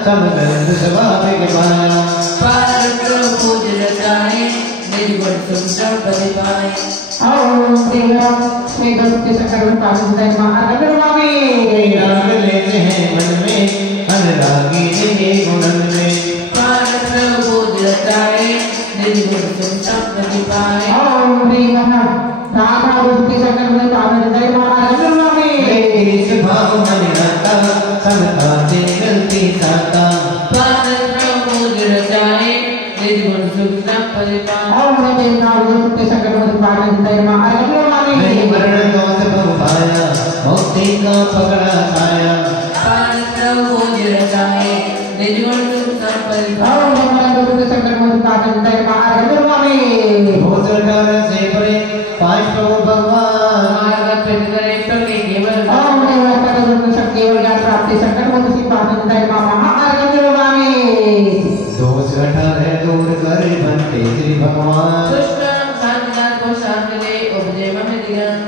सब गंध स्वाभाविक माया पारस प्रभु जलदाय निज गुण तुम संपदिपाय ओम देव स्नेहदत्त संकट मोचन पावन जय मां अगम मामी राग लेते हैं मन में अनुरागी निजे गुणन में पारस प्रभु जलदाय निज गुण तुम संपदिपाय ओम ह्रीं महाभूति संकट मोचन पावन जय मां अगम मामी भाव मन आता समता से गलती साता पारस प्रभु जलदाय निज गुण तुम संपदिपाय ओम देव महाभूति संकट मोचन पावन जय मां अगम मामी नहीं वर्ण दोष भव पाया मुक्ति का पकड़ा साया पारस प्रभु जलदाय निज गुण तुम संपदिपाय ओम देव महाभूति संकट मोचन पावन जय मां अगम मामी भूत डर से परे पांच प्रभु भगवान मार्ग पित करे प्रति केवल ओम देव महाभूति शक्ति और ज्ञान प्राप्ति संकट मोचन पावन जय मां अगम मामी दोष हटाए दूर करे बनते श्री भगवान दुष्कर्म शांतिनाथ को शांत दे उपजे मम दिगन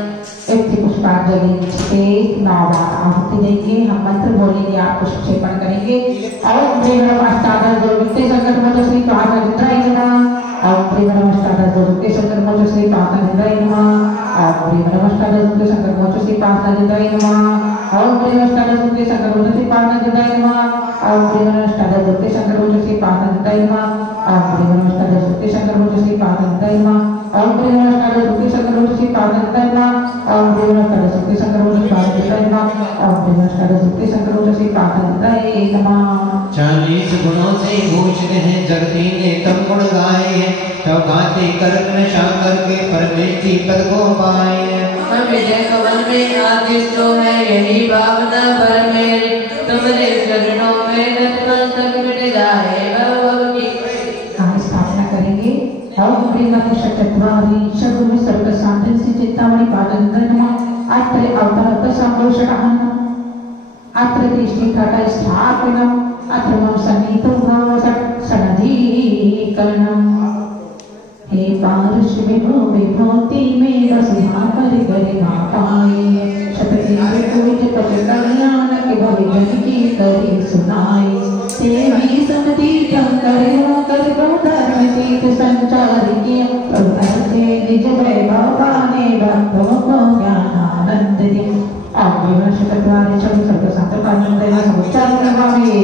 एक पुष्पांजलि से 9 बार आहुति देंगे हम मंत्र बोलेंगे आप पुष्पक्षेपण करेंगे ओम प्रेम नमस्कार दुर्गते संकट मोच श्री पावन इंद्राय नमः ओम प्रेम नमस्कार दुर्गते संकट मोच श्री पावन इंद्राय नमः ओम प्रेम नमस्कार दुर्गते संकट मोच श्री पावन इंद्राय नमः ओम प्रेम नमस्कार दुर्गते संकट मोच श्री पावन इंद्राय नमः ओम प्रेम नमस्कार दुर्गते संकट मोच श्री पावन इंद्राय नमः ओम प्रेम नमस्कार दुर्गते संकट मोच श्री पावन इंद्राय नमः ओम प्रेम नमस्कार दुर्गते संकट मोच श्री पावन इंद्राय नमः ओम प्रेम नमस्कार दुर्गते संकट मोच श्री पावन इंद्राय नमः ओम प्रेम नमस्कार दुर्गते संकट मोच श्री पावन इंद्राय नमः 40 गुणों से भूषित है जगती ने तम गुण गाए हैं तब गाते कर्क नशा करके परमेष्टि पद को पाए हैं हम विजय कवन में आदिश तो है यही भावना पर मेरी तुम्हारे चरणों में नतमस्तक तक मिट जाए भव की हम स्थापना करेंगे ओम प्रेम चतुर्वारी षड्भुम सर्व साधन से चित्तामणि पादन नमः अत्र अवतार संभोषणः अत्र दृष्टि घट स्थापनम् अत्र मम सन्निहितो भाव सनदीकरणम् हे पारुष विभूति में रसिहा कर गरिमा पाए शतके विपुज पच कल्याण के भविजन की करी सुनाए देवी समति करे कर धर्म तीर्थ संचार किया प्रभु से निज वैभव ने भक्तों को ज्ञानानंद दिया आगे शतद्वारे चल सर्व संतपालन देना समुच्चार नमामि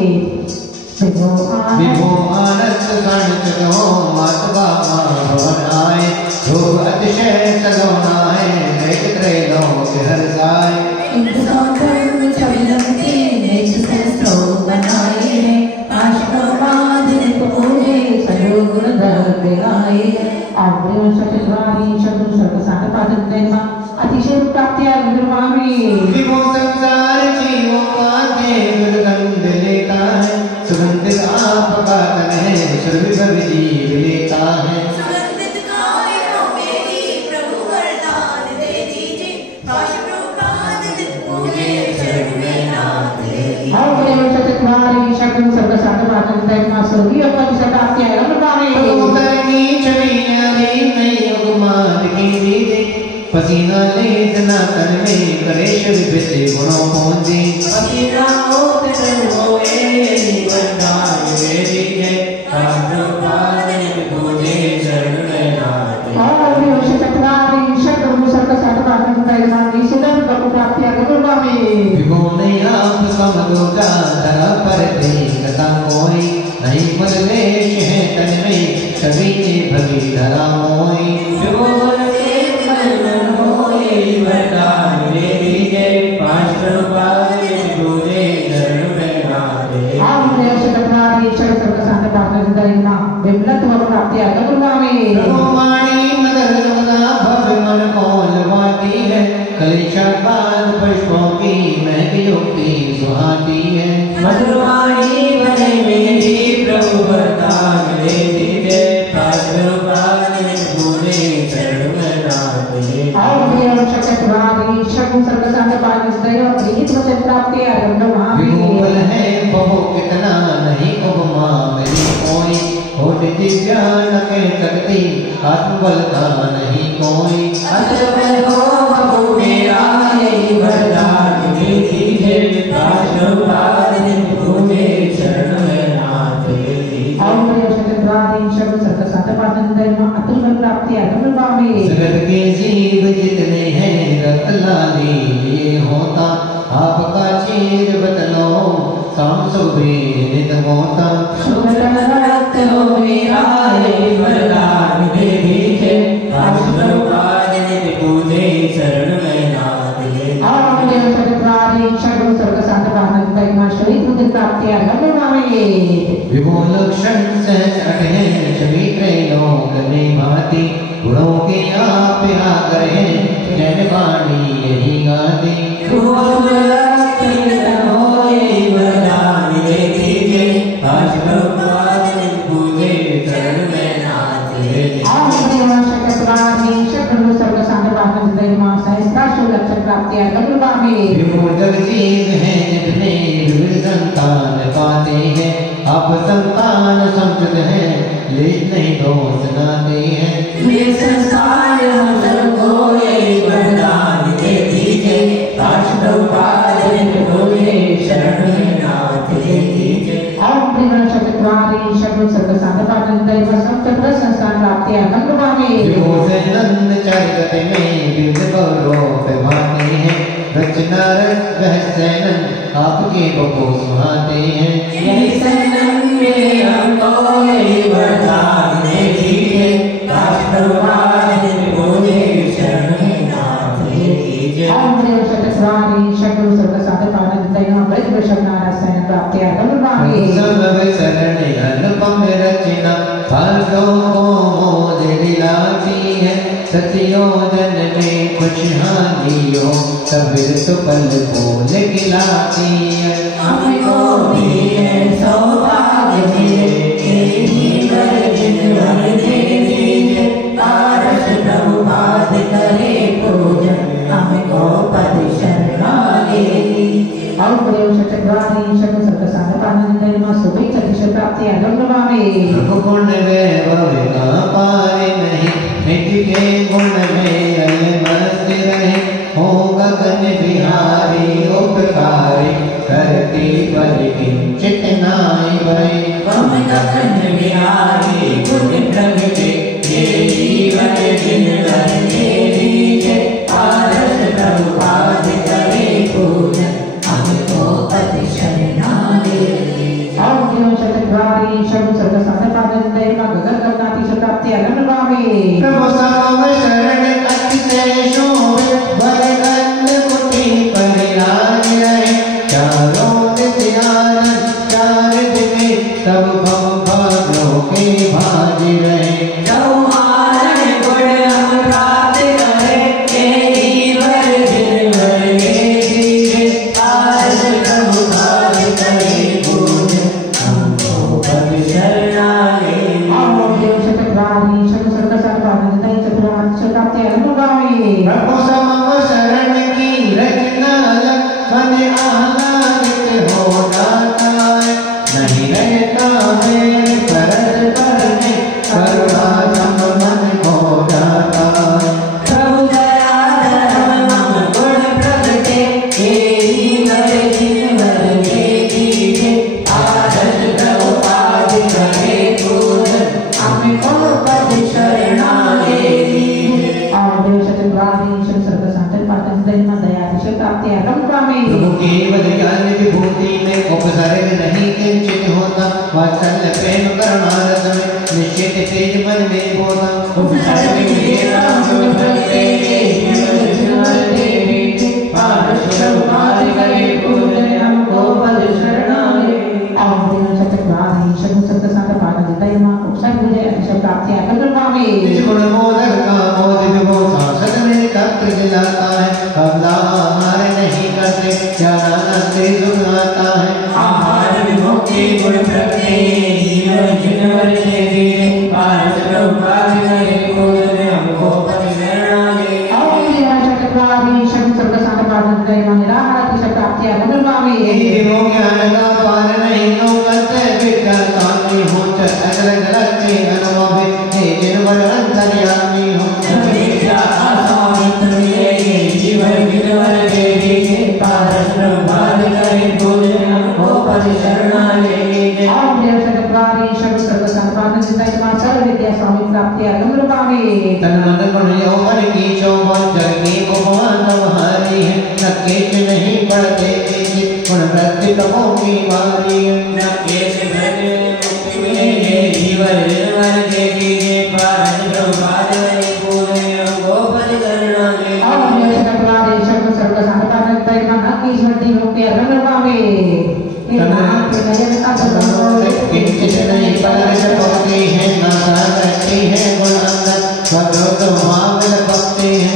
विभो आनंद गण चलो मातवा भवन आए जो अतिशय सलोनाए देख त्रैलोक हर्षाए इंद्रकांतन चलनते नेत्र संतो बनाए आश्रमाद पूजे सरोगुण धर्म गाए आग्रह शतद्वारी चल सर्व संतपालन देना अतिशय प्राप्ति निर्मामी विभो संसार पसीना ले जना तन में कलेश विभिन्न गुणों पहुंचे पसीना होते होए वरदान मेरी है पाद पूजे शरण में आते विभोने आप समदोगा धरा पर देखता कोई नहीं मललेश है तन में कभी ने भगी धरा मोई वरदान मेरी जय पांच प्रभावे पूरे शरण में आते वाणी मदर जमुना भव्य मन मोलवाती है कलेशा पाद पुष्पों की महक युक्ति सुहाती है मधुरवाणी बने मेरी प्रभु वरदान मेरी जय पांच प्रभावे पूरे शरण में आते विमोल है बहु कितना नहीं उपमा मेरी कोई होठ दिव्यान के करती आत्मबल का नहीं कोई हो बहु मेरा यही वरदान मेरी है पूरे शरण में आते जगत के जीव जितने हैं रतलाली ये होता आपका चीर बदलो शाम सुबह नित होता हो मेरा वरदान देवी के पूजे शरण में आते विभो लक्षण सहज अठे छवि त्रैलोक निभाती गुणों के आप आकर हैं जन वाणी यही गाती वरदान देवी पूजे शरण में आते जीव है जितने विविध संतान पाते हैं आप संतान संस्कृत है लेश नहीं दोष नाते हैं ये संसार हम सबको वरदान दे दीजिए पूरे शरण में आते दीजिए नंद चरित में विविध गौरव भाते हैं रचना रहस्यनंद आपके बको सुहाते हैं वरदान दे दीजिए पूरे शरण में आते दीजिए शरण अनुपम रचना भार्गव को मोद दिलाती है सत्योजन में कुछ हानियों सबीर सुपल बोल गिलाती है हमको भी है सौभाग्य मिले पारस प्रभु पाद करे पूजन हमको पद शरणाले गुण वैभव का पारे नहीं नित्य के गुण में मस्त रहे हो गगन बिहारी उपकारी करती बल किंचित नाई भय गगन बिहारी गुण प्रगटे ये जीवन दिन लीजे पारस प्रभु पाद करे पूजन हमको पद शरणाले प्रभु सर्व शरण अति तेजो वरगंध कुटी परिलाज रहे चारों नित्यानंद चार दिने तब भव भाग्यों के भाज रहे प्रभु समव शरण की रचना मन आह्लादित हो प्रभु केवल ज्ञान विभूति में उपसर्ग नहीं किंचित होता, वात्सल्य प्रेम करुणारस में निश्चित तेज मन में होता। उपसर्ग दिलाता है, कमला हमारे नहीं करते, ज्ञानानंद सुनाता है। आहार विमुक्ति गुण प्रकृति जीवन जिनवर से धीरे पारस ब्रह्मादि करे पूजन हमको परिशरणाले। चक्रवारी शब्द सर्व संपादन दैव निराहार प्राप्ति अनुभावी नो ज्ञान का पार नहीं नो करते विद्या कामी हो अचल गलते अनुभव हे जिनवर अंतर्यामी हो। जीवन जिनवर से धीरे पारस ब्रह्मादि करे पूजन हमको परिशरणाले। सर्व विद्या स्वामी प्राप्ति अनुभावी तन मन गुण यौवन की शोभा जग की उपमान तुम्हारी है, न केच नहीं पढ़ते गुण वृत्ति प्रभु की वारी है। न केच मुक्ति मिलेंगे जीवन जिनवर से धीरे पारस ब्रह्मादि करे पूजन हमको परिशरणाले। किंचित नहीं परश पकती है, न करती है गुण अंदर स्वरूप मांगल भक्ति है।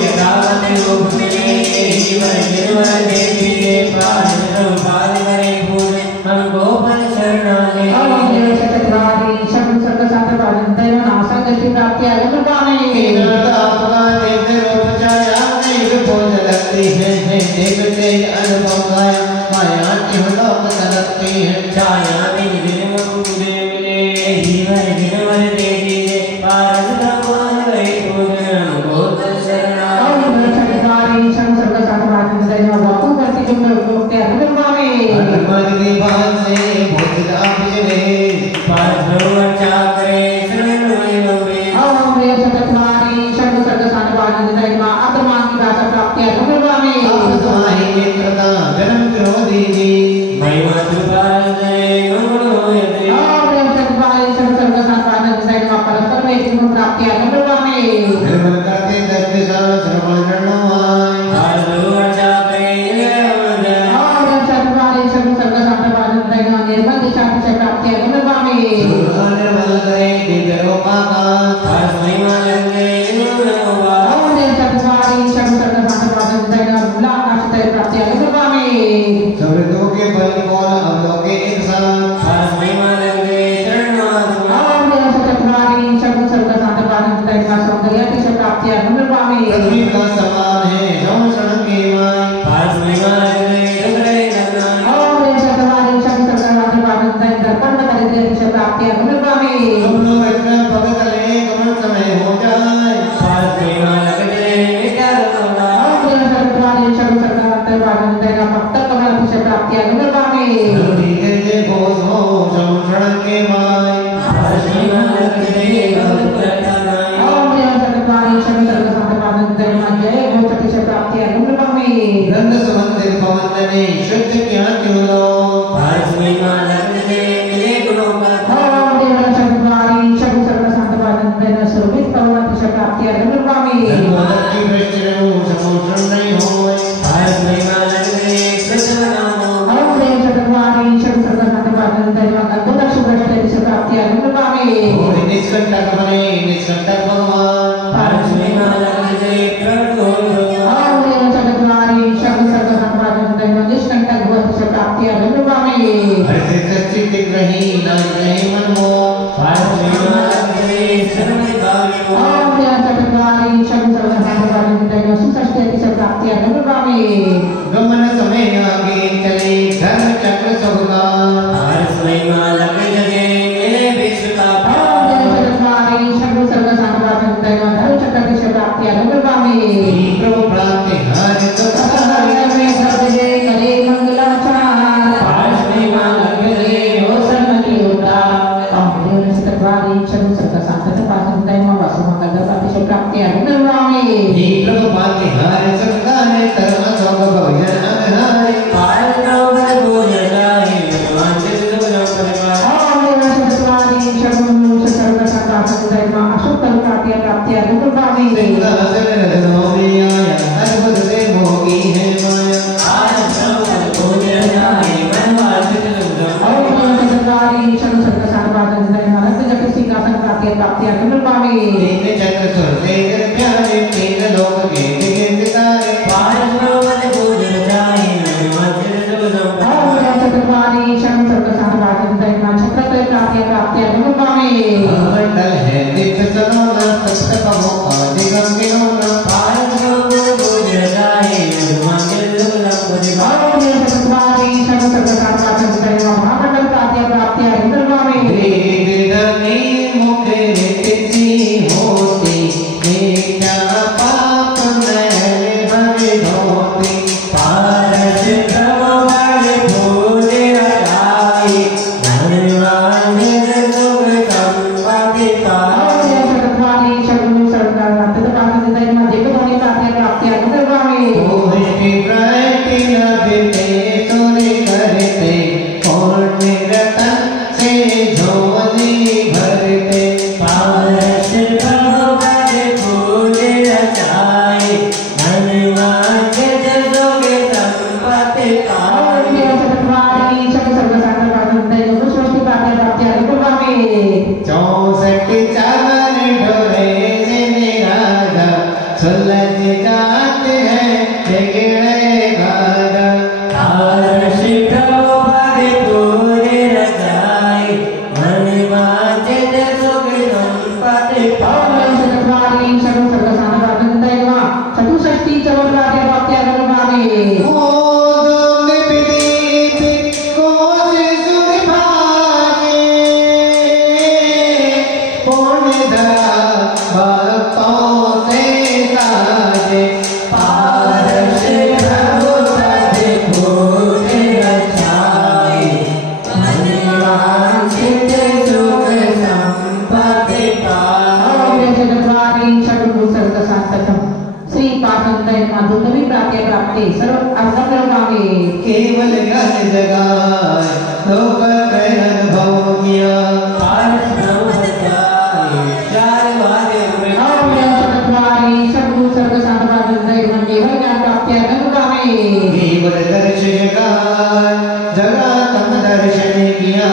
यथावत रूप मिलेंगे जीवन जिनवर से धीरे पारस ब्रह्मादि करे पूजन हमको परिशरणाले। देखते अनुभव माया लगती है। छाया बिन दिन मुझे मिले जीवन जिनवर से धीरे पारस ब्रह्मादि करे पूजन हमको परिशरणाले। गमन समय आगे चले धर्म चक्र सबका प्रभु प्राप्ति हर केवल ज्ञान जगाए लोक अनुभव किया केवल दर्शन जगाए जगा तम दर्शन किया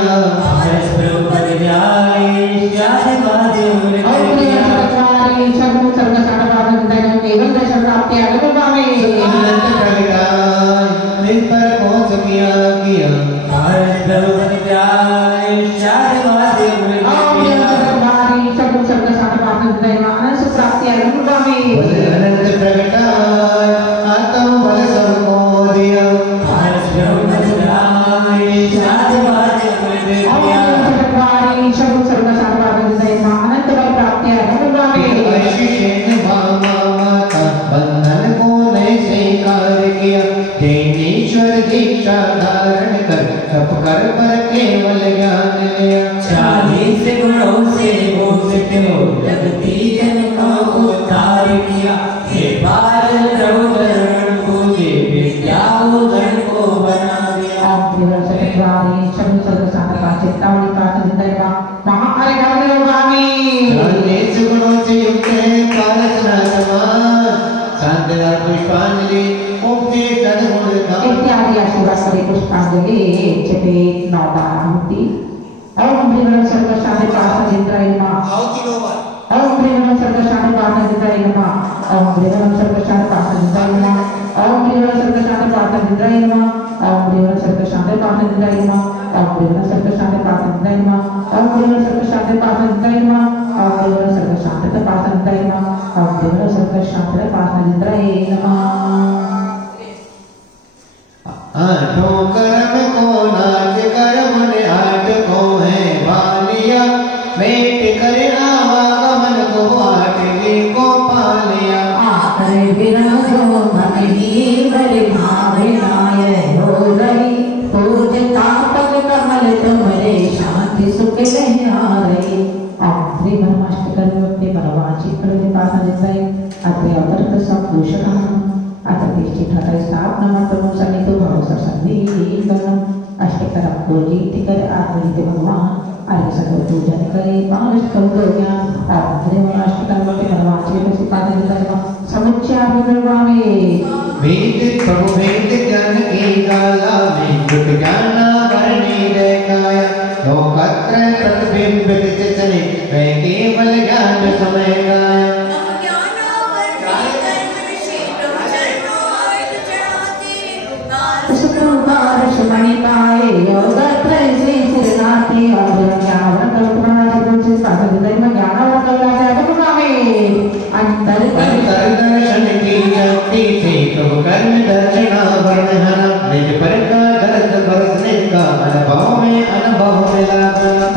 केवल ज्ञान लिया 40 गुणों से भूषित हो जगती जन का उद्धार किया हे बाल रघुवरण को जे विद्या उदन को बना दिया गुणों से युक्त है पुष्पांजलि इत्यादि आशीर्वाद करे पुष्पांजलि जपे नौबाहुति ओम भीमं सर्वशांति पाठनिन्द्राय नमः ओम भीमं सर्वशांति पाठनिन्द्राय नमः ओम भीमं सर्वशांति पाठनिन्द्राय नमः ओम भीमं सर्वशांति पाठनिन्द्राय नमः ओम भीमं सर्वशांति पाठनिन्द्राय नमः ओम भीमं सर्वशांति पाठनिन्द्राय नमः ओम भीमं सर्वशांति पाठनिन्द्राय नमः ओम भीमं सर्वशांति पाठनिन्द्राय नमः ओम भीमं सर्वशांति पाठनिन्द्राय नमः आठों कर्म को नाच कर्म ने आठ को है भालिया मेट करे आवागमन को आठ को पालिया आकर विराजो मन ही बड़े भावनाय हो रही पूजता पद कमल तुम्हारे शांति सुख नहीं आ रही श्री ब्रह्माष्टकर भक्ति परवाची प्रति पाठनिन्द्राय अत्रे अवतरत संभूषणः अततिष्ठि ठठय स्थापना तनु सनितो भवस संदीपनम अष्टकर पूजित कर आत्मनित्य भगवान आर्य सकल पूजन करे पांच कल्प ज्ञान आत्मने अष्टकर भक्ति परवाची प्रति पाठनिन्द्राय समुच्चार विद्वामे वेद प्रभु वेद ज्ञान की गाला में गुट ज्ञान वर्णी देखाया लोकत्र प्रतिबिंबित चितने वे केवल ज्ञान समय गाया मणि पाए योग से सिरनाते और ज्ञान कल्पना से साधन में ज्ञान और कल्पना अंतर दर्शन की शक्ति से तो कर्म दर्शना वर्णन निज पर का दर्द बरसने का अनुभव मिला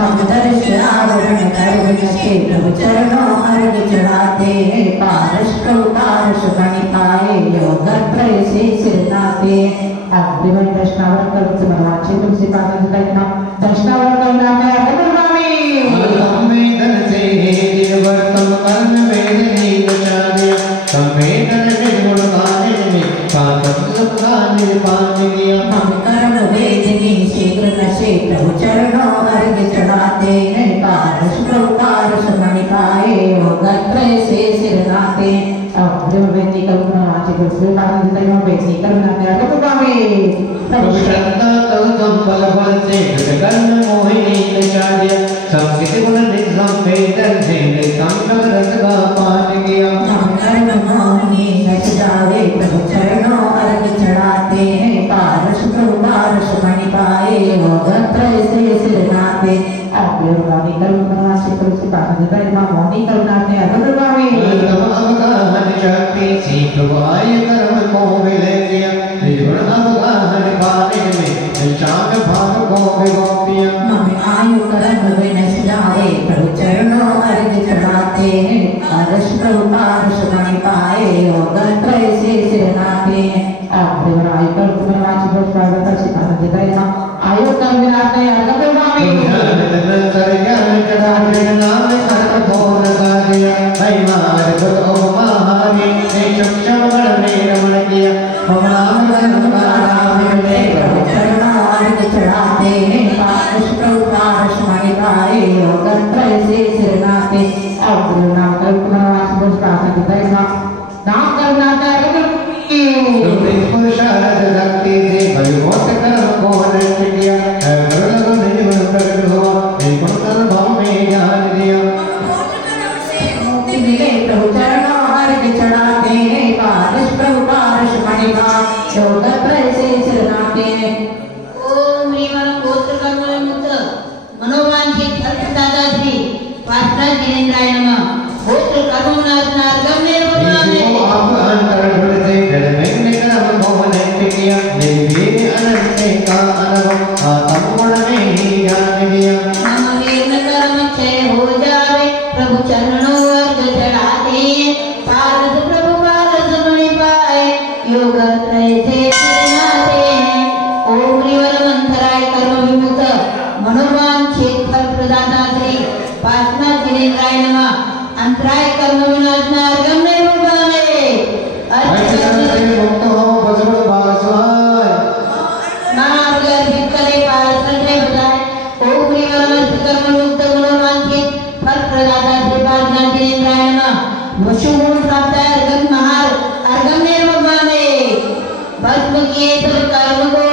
हम दर्श आवरण कर्म से प्रभु चरणों अर्घ चढ़ाते पारस पारस मणि पाए योग से सिरनाते अग्रिम दर्शनावर कल्प मनवाचे तुलसी पाठनिन्द्राय नमः दर्शनावर कल्पनामय अग्रगामी संवेदन से निर्वर्तम कर्म वेदनी विचार्य संवेदन निर्गुण गाने में पातक सुखा निर्पान किया हम कर्म वेदनी शीघ्र नशे प्रभु चरणों अर्घ चढ़ाते हैं पारस मणि पाए त्रय से सिरनाते अग्रिम वेदनी कल्पनावाचे तुलसी पाठनिन्द्राय नमः वेदनी कल्पनामय अग्रगामी प्रभु श्रद्धा तम बल बल से कर्म मोहिनी विचार्य संकित गुण निगम वेदन से संकट रस का पाठ किया हम कर्म मोहिनी नच जावे प्रभु चरणों अर्घ चढ़ाते हैं पारस मणि पाए त्रय से सिरनाते अग्रिम कल्पनावाचे तुलसी पाठनिन्द्राय नमः मौनी करुणामय अग्रगामी अवगाहन शक्ति से प्रभु आय कर्म को विलय किया निर्गुण अवगाहन पाने में पंचांग भाग को विगोपिया हमें आयु कर्म विनश जावे प्रभु चरणों अर्घ चढ़ाते हैं पारस मणि पाए त्रय से सिरनाते अग्रिम आयु कल्पनावाचे तुलसी पाठनिन्द्राय नमः आयु कर्म विनाशय अग्रगामी नाम कर्म भोर का दिया मार ओ महारी ने चक्षण में रमण किया हम नाम चढ़ाते हैं पारस प्रभु पारस मणि पाए योगन से सिरनाते और गुरु नाम कल्पनावास बोल प्रार्थना दिखाएगा नाम करना शरद शक्ति से भगवत कर्म को नष्ट किया गुरु निर्गुण प्रकट हुआ निर्गुण कर्म में ज्ञान दिया मिले प्रभु चरणों अर्घ चढ़ाते हैं पारस प्रभु पारस मणि पाए योगन से सिरनाते ओम ह्रीमन गोत्र कर्म मुक्त मनोवांछित फलप्रदाता श्री पार्था जिनेन्द्राय नमः गोत्र कर्म नाशनार गम्य इसी को आप अंतर ढूंढ से जड़ में निकल को नष्ट किया निर्भीक अनंत का अनुभव आत्म गुण में ही ज्ञान दिया नामवीर कर्म क्षय हो जावे प्रभु चरणों अर्घ चढ़ाते हैं पारस प्रभु पारस मणि पाए योग त्रय से सिरनाते हैं ओम ह्रीवर मंथराय कर्म विमुक्त मनोवांछित फल प्रदाता श्री पार्था जिनेन्द्राय नमः अंतराय कर्म विनाशनार गम्य भगवाने मुक्त हो बजड़ बासवाय मार्ग विकले पारस ने बताए ओम ह्रीवर कर्म मुक्त मनोवांछित फल प्रदाता श्री पार्था जिनेन्द्राय नमः वशुगुण प्राप्त अर्घन महार अर्घम्य भगवाने भस्म किए सब कर्म को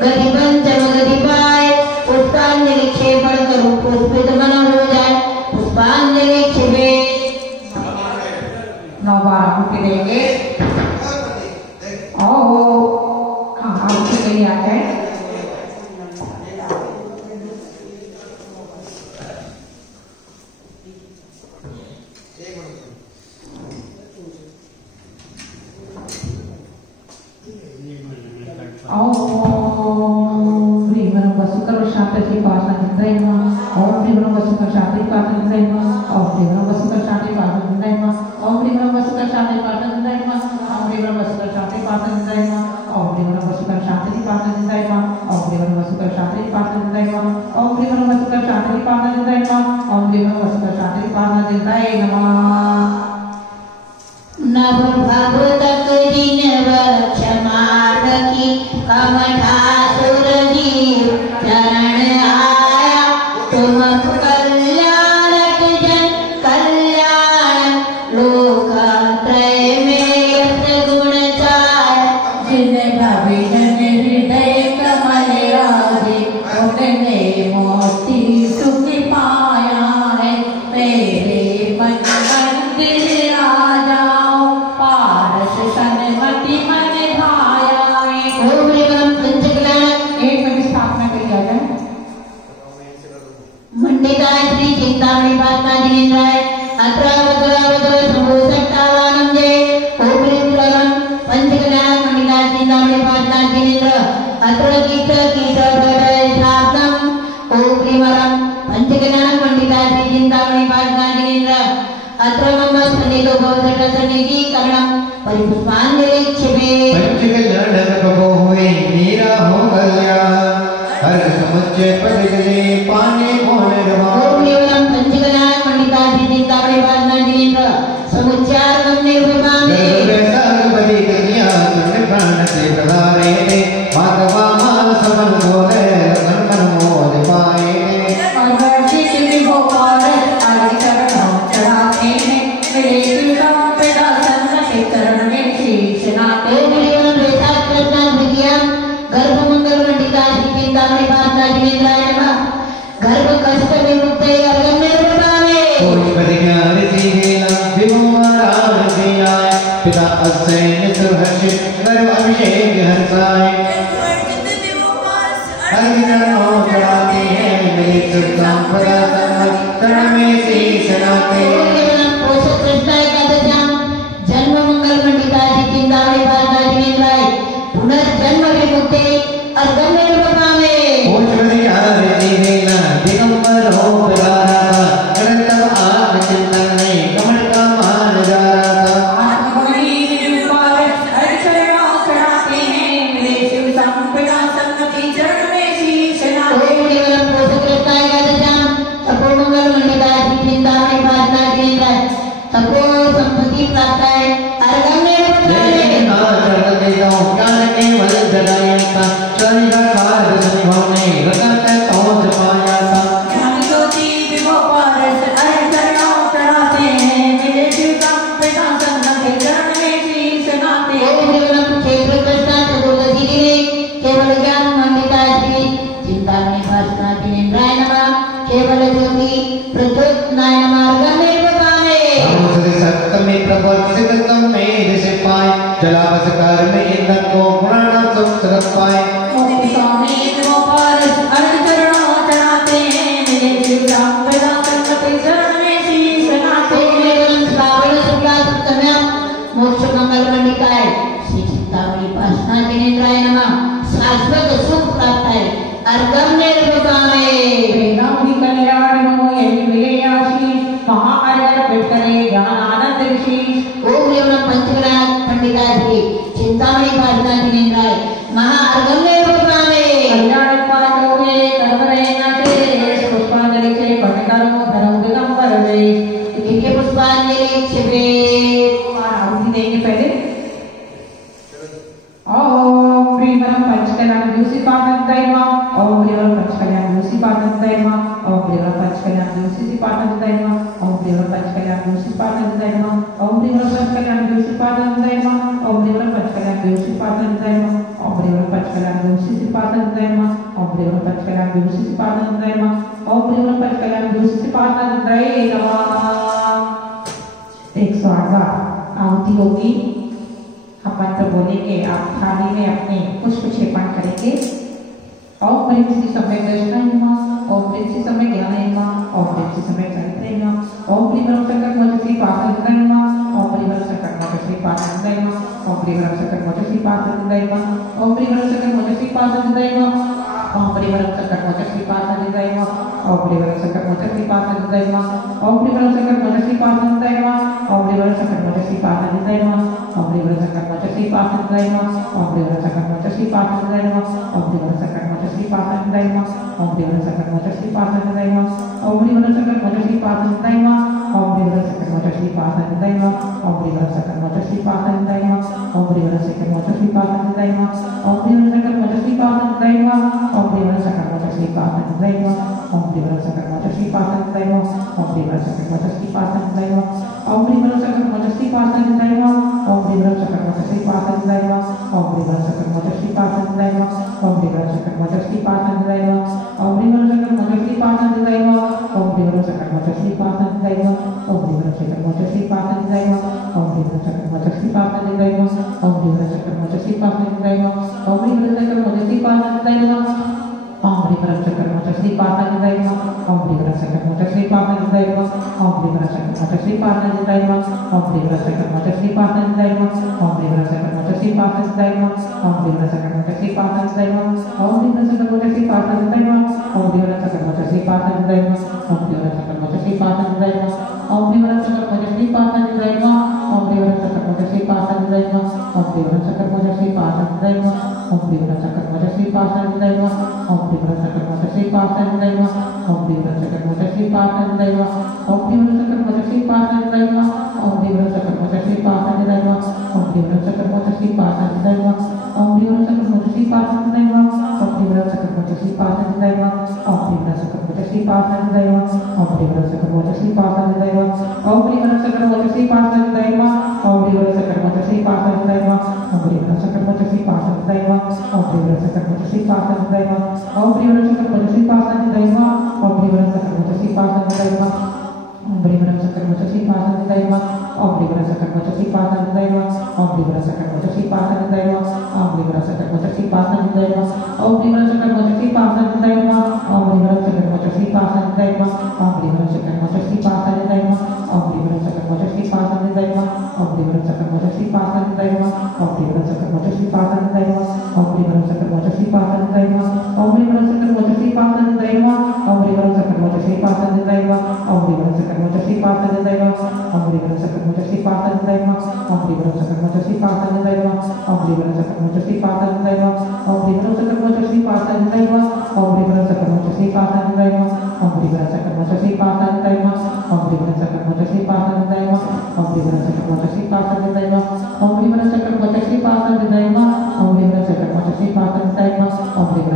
गति पंचम गति पाए पुष्पांजलि क्षेपण करूं पुष्पित मन हो जाए पुष्पांजलि छिपे नौ बार मुक्ति देंगे हाँ मुक्ति के लिए आते हैं शांति की पासना निंदाई मां ओम प्रियम वसुकर शांति पासना निंदाई मां ओम प्रियम वसुकर शांति पासना निंदाई मां ओम प्रियम वसुकर शांति पासना निंदाई मां ओम प्रियम वसुकर शांति पासना निंदाई मां ओम प्रियम वसुकर शांति पासना निंदाई मां ओम प्रियम वसुकर शांति पासना निंदाई मां ओम प्रियम वसुकर शांति पासना निंदाई मां ओम प्रियम वसुकर शांति पासना निंदाई नमः नभ भव तक दिन क्षमा रखी कमठा सुर जीव चरण आया तुम कल्याणक जन कल्याण लोक त्रय में यश गुण चाय जिन भविजन हृदय कमल राजे उनने मोती सुख पाया है मेरे मन मंदिर आ जाओ पारस सन्मति मन भाया है ओम ह्रीम पंचकल्याण एक में स्थापना करी आ जाए मंडिता श्री चिंतामणि पात्मा जिनेन्द्राय अत्रा वद्रा वद्रा शंभो सट्टावानं जय ओम ह्रीम पंचकल्याण मंडिता चिंतामणि पात्मा जिनेन्द्र अत्र कीट कीट भय शाब्दम ओम ह्रीम पंचकल्याण मंडिता श्री चिंतामणि पात्मा जिनेन्द्र अत्र मम सन्निधो भवसट सन्निधि करणम परिपुष्पांजलि क्षिपे पंचकल्याण प्रभु हुए मेरा हो कल्याण हर समुच्चय पद गले पानी मोहन रवा ओम ह्रीम पंचकल्याण मंडिता श्री चिंतामणि पात्मा जिनेन्द्र समुच्चार गम्य भगवाने बलि कन्या तुम प्राण से प्रधारे थे माधवा मान समन बोले रतन मन मोद पाए और वर्षी की गोपाल आगे चरणों चढ़ाते हैं मेरे श्रीराम पिता सन्मति चरण में शीश नाते ओम ह्रीम वेदात कृष्णा विज्ञान गर्भ मंगल मंडिता श्री चिंतामणि पात्मा जिनेन्द्राय नमः गर्भ कष्ट विमुक्त अर्घम्य भगवाने कोई बदिया ऋषि गेला विभुमाराम सिया पिता असेन सुहर्षित गर्भ अभिषेक हर्षाय हरि चरणों चढ़ाते हैं मेरे सुल्तान पदा चरण में शीश नाते ओम ह्रीम पोषक कृष्णा एकादशाम जन्म मंगल मंडिता श्री चिंतामणि पात्मा जिनेन्द्राय पुनर्जन्म विमुक्ति अर्घम्य भगवाने ओम बदिया ऋषि गेला दिगंबर हो पधारा करतब आत्मचिंतन में कमल का मान जा रहा था आत्मगुणी निर्विकार हर चरणों चढ़ाते हैं मेरे शिव संपिता सन्मति चरण में शीश नाते ओम ह्रीम पोषक कृष्णा एकादशाम तपो मंगल मंडिता श्री चिंतामणि पात्मा जिनेन्द्राय तपो संपत्ति प्राप्त है अर्घम्य भगवाने जय नाथ चरण के जाओ ज्ञान के ज्योति प्रचोदनाय मार्गं निर्वकामे समुद्र सप्तमी प्रबोधितम मेरे से पाए जलावस कर में इंद्र को पुराण सुख पाए मुक्ति स्वामी गोपाल अरविंद चरणों चढ़ाते हैं मेरे शिवराम वेदा संगति शरण में शीश नाते ओम श्रावण शुक्ला सप्तम्यां मोक्ष मंगल मंडिकाय श्री चिंतामणि पासना जिनेन्द्राय नमः शाश्वत सुख प्राप्त है अर्घम निर्वकामे वेदांति कल्याण नमो यही मिले आशीष महाअर्घ पिटकरे ज्ञान आनंद ऋषि ओम नमः पंचगणात पंडिताय चिंतामणि पासना जिनेन्द्राय महाअर्घम निर्वकामे कल्याण पालो में करवरे नाटे पुष्पांजलि से पटकरो धर्म दिगंबर वे दिव्य पुष्पांजलि छिपे आरती देंगे पहले ओम प्रियवरम पंचकल्याण दूषिपादंतय नमः ओम प्रियवरम पंचकल्याण दूषिपादंतय नमः ओम प्रियवरम पंचकल्याण दूषिपादंतय नमः ओम प्रियवरम पंचकल्याण दूषिपादंतय नमः ओम प्रियवरम पंचकल्याण दूषिपादंतय नमः ओम प्रियवरम पंचकल्याण दूषिपादंतय नमः ओम प्रियवरम पंचकल्याण दूषिपादंतय नमः ओम प्रियवरम पंचकल्याण दूषिपादंतय नमः ओम प्रियवरम पंचकल्याण दूषिपादंतय नमः 108 बार आहुति होगी। हम मंत्र बोलेंगे, आप थाली में अपने पुष्प क्षेपण करेंगे। ओम ह्रीं श्री सम्यक दर्शनाय नमः ओम ह्रीं श्री सम्यक ज्ञानाय नमः ओम ह्रीं श्री सम्यक चरित्राय नमः ओम ह्रीं ब्रह्म संकट मोक्ष श्री पार्थाय नमः ओम ह्रीं ब्रह्म संकट मोक्ष श्री पार्थाय नमः ओम ह्रीं ब्रह्म संकट मोक्ष श्री पार्थाय नमः ओम ह्रीं ब्रह्म संकट मोक्ष श्री पार्थाय नमः ओम ह्रीं ब्रह्म संकट मोक्ष श्री पार्थाय नमः ओम ह्रीं ब्रह्म संकट मोक्ष श्री पार्थाय नमः ओम ह्रीं ब्रह्म संकट मोक्ष श्री पार्थाय नमः ओम ह्रीं ब्रह्म संकट मोक्ष श्री पार्थाय नमः ओम ह्रीं ब्रह्म संकट मोक्ष श्री पार्थाय नमः ओम ह्रीं ब्रह्म संकट मोक्ष श्री पार्थाय नमः ओम ह्रीं ब्रह्म संकट मोक्ष श्री पार्थाय नमः ओम ह्रीं ब्रह्म संकट मोक्ष श्री पार्थाय नमः ओम ह्रीं ब्रह्म संकट मोक्ष श्री पार्थाय नमः ओम ह्रीं ब्रह्म संकट मोक्ष श्री पार्थाय नमः ओम ह्रीं ब्रह्म संकट मोक्ष श्री पार्थाय नमः ओम ह्रीं ब्रह्म संकट मोक्ष श्री पार्थाय नमः ओम ह्रीं ब्रह्म संकट मोक्ष श्री पार्थाय नमः ओम ह्रीं ब्रह्म संकट मोक्ष श्री पार्थाय नमः ओम ह्रीं ब्रह्म संकट मोक्ष श्री पार्थाय नमः ओम ह्रीं ब्रह्म संकट मोक्ष श्री पार्थाय नमः ओम ह्रीं ब्रह्म संकट मोक्ष श्री पार्थाय नमः ओम ह्रीं ब्रह्म संकट मोक्ष श्री पार्थाय नमः ओम ह्रीं ब्रह्म संकट मोक्ष श्री पार्थाय नमः ओम ह्रीं ब्रह्म संकट मोक्ष श्री पार्थाय नमः ओम ह्रीं ब्रह्म संकट मोक्ष श्री पार्थाय नमः ओम ह्रीं ब्रह्म संकट मोक्ष श्री पार्थाय नमः ओम ह्रीं ब्रह्म संकट मोक्ष श्री पार्थाय नमः ओम ह्रीं ब्रह्म संकट मोक्ष श्री पार्थाय नमः ओम ह्रीं ब्रह्म संकट मोक्ष श्री पार्थाय नमः ओम ह्रीं ब्रह्म संकट मोक्ष श्री पार्थाय नमः ओम ह्रीं ब्रह्म संकट मोक्ष श्री पार्थाय नमः ओम ह्रीं ब्रह्म संकट मोक्ष श्री पार्थाय नमः ओम ह्रीं ब्रह्म संकट मोक्ष श्री पार्थाय नमः ओम ह्रीं ब्रह्म संकट मोक्ष श्री पार्थाय नमः ओम ह्रीं ब्रह्म संकट मोक्ष श्री पार्थाय नमः ओम ह्रीं ब्रह्म संकट मोक्ष श्री पार्थाय नमः ओम ह्रीं ब्रह्म संकट मोक्ष श्री पार्थाय नमः ओम ह्रीं ब्रह्म संकट मोक्ष श्री पार्थाय नमः ओम ह्रीं ब्रह्म संकट मोक्ष श्री पार्थाय नमः ओम ह्रीं ब्रह्म संकट मोक्ष श्री पार्थाय नमः ओम ह्रीं ब्रह्म संकट मोक्ष श्री पार्थाय नमः ओम ह्रीं ब्रह्म संकट मोक्ष श्री पार्थाय नमः ओम ह्रीं ब्रह्म संकट मोक्ष श्री पार्थाय नमः ओम ह्रीं ब्रह्म संकट मोक्ष श्री पार्थाय नमः ओम ह्रीं ब्रह्म संकट मोक्ष श्री पार्थाय नमः ओम ह्रीं ब्रह्म संकट मोक्ष श्री पार्थाय नमः ओम ह्रीं ब्रह्म संकट मोक्ष श्री पार्थाय नमः ओम ह्रीं ब्रह्म संकट मोक्ष श्री पार्थाय नमः ओम ह्रीं ब्रह्म संकट मोक्ष श्री पार्थाय नमः ओम ह्रीं ब्रह्म संकट मोक्ष श्री पार्थाय नमः ओम ह्रीं ब्रह्म संकट मोक्ष श्री पार्थाय नमः ओम ह्रीं ब्रह्म संकट मोक्ष श्री पार्थाय नमः ओम ह्रीं ब्रह्म संकट मोक्ष श्री पार्थाय नमः ओम ह्रीं ब्रह्म संकट मोक्ष श्री पार्थाय नमः ओम ह्रीं ब्रह्म संकट मोक्ष श्री पार्थाय नमः ओम ह्रीं ब्रह्म संकट मोक्ष श्री पार्थाय नमः ओम ह्रीं ब्रह्म संकट मोक्ष श्री पार्थाय नमः ओम ह्रीं ब्रह्म संकट मोक्ष श्री पार्थाय नमः ओम ह्रीं ब्रह्म संकट मोक्ष श्री पार्थाय नमः ओम ह्रीं ब्रह्म संकट मोक्ष श्री पार्थाय नमः ओम ह्रीं ब्रह्म संकट मोक्ष श्री पार्थाय नमः ओम ह्रीं ब्रह्म संकट मोक्ष श्री पार्थाय नमः ओम ह्रीं ब्रह्म संकट मोक्ष श्री पार्थाय नमः ओम ह्रीं ब्रह्म संकट मोक्ष श्री पार्थाय नमः ओम ह्रीं ब्रह्म संकट मोक्ष श्री पार्थाय नमः ओम ह्रीं ब्रह्म संकट मोक्ष श्री पार्थाय नमः ओम ह्रीं ब्रह्म संकट मोक्ष श्री पार्थाय नमः ओम ह्रीं ब्रह्म संकट मोक्ष श्री पार्थाय नमः ओम ह्रीं ब्रह्म संकट मोक्ष श्री पार्थाय नमः ओम ह्रीं ब्रह्म संकट मोक्ष श्री पार्थाय नमः ओम ह्रीं ब्रह्म संकट मोक्ष श्री पार्थाय नमः ओम ह्रीं ब्रह्म संकट मोक्ष श्री पार्थाय नमः ओम ह्रीं ब्रह्म संकट मोक्ष श्री पार्थाय नमः ओम ह्रीं ब्रह्म संकट मोक्ष श्री पार्थाय नमः ओम ह्रीं ब्रह्म संकट मोक्ष श्री पार्थाय नमः ओम ह्रीं ब्रह्म संकट मोक्ष श्री पार्थाय नमः ओम ह्रीं ब्रह्म संकट मोक्ष श्री पार्थाय नमः ओम ह्रीं ब्रह्म संकट मोक्ष श्री पार्थाय नमः ओम ह्रीं ब्रह्म संकट मोक्ष श्री पार्थाय नमः ओम ह्रीं ब्रह्म संकट मोक्ष श्री पार्थाय नमः ओम ह्रीं ब्रह्म संकट मोक्ष श्री पार्थाय नमः ओम ह्रीं ब्रह्म संकट मोक्ष श्री पार्थाय नमः ओम ह्रीं ब्रह्म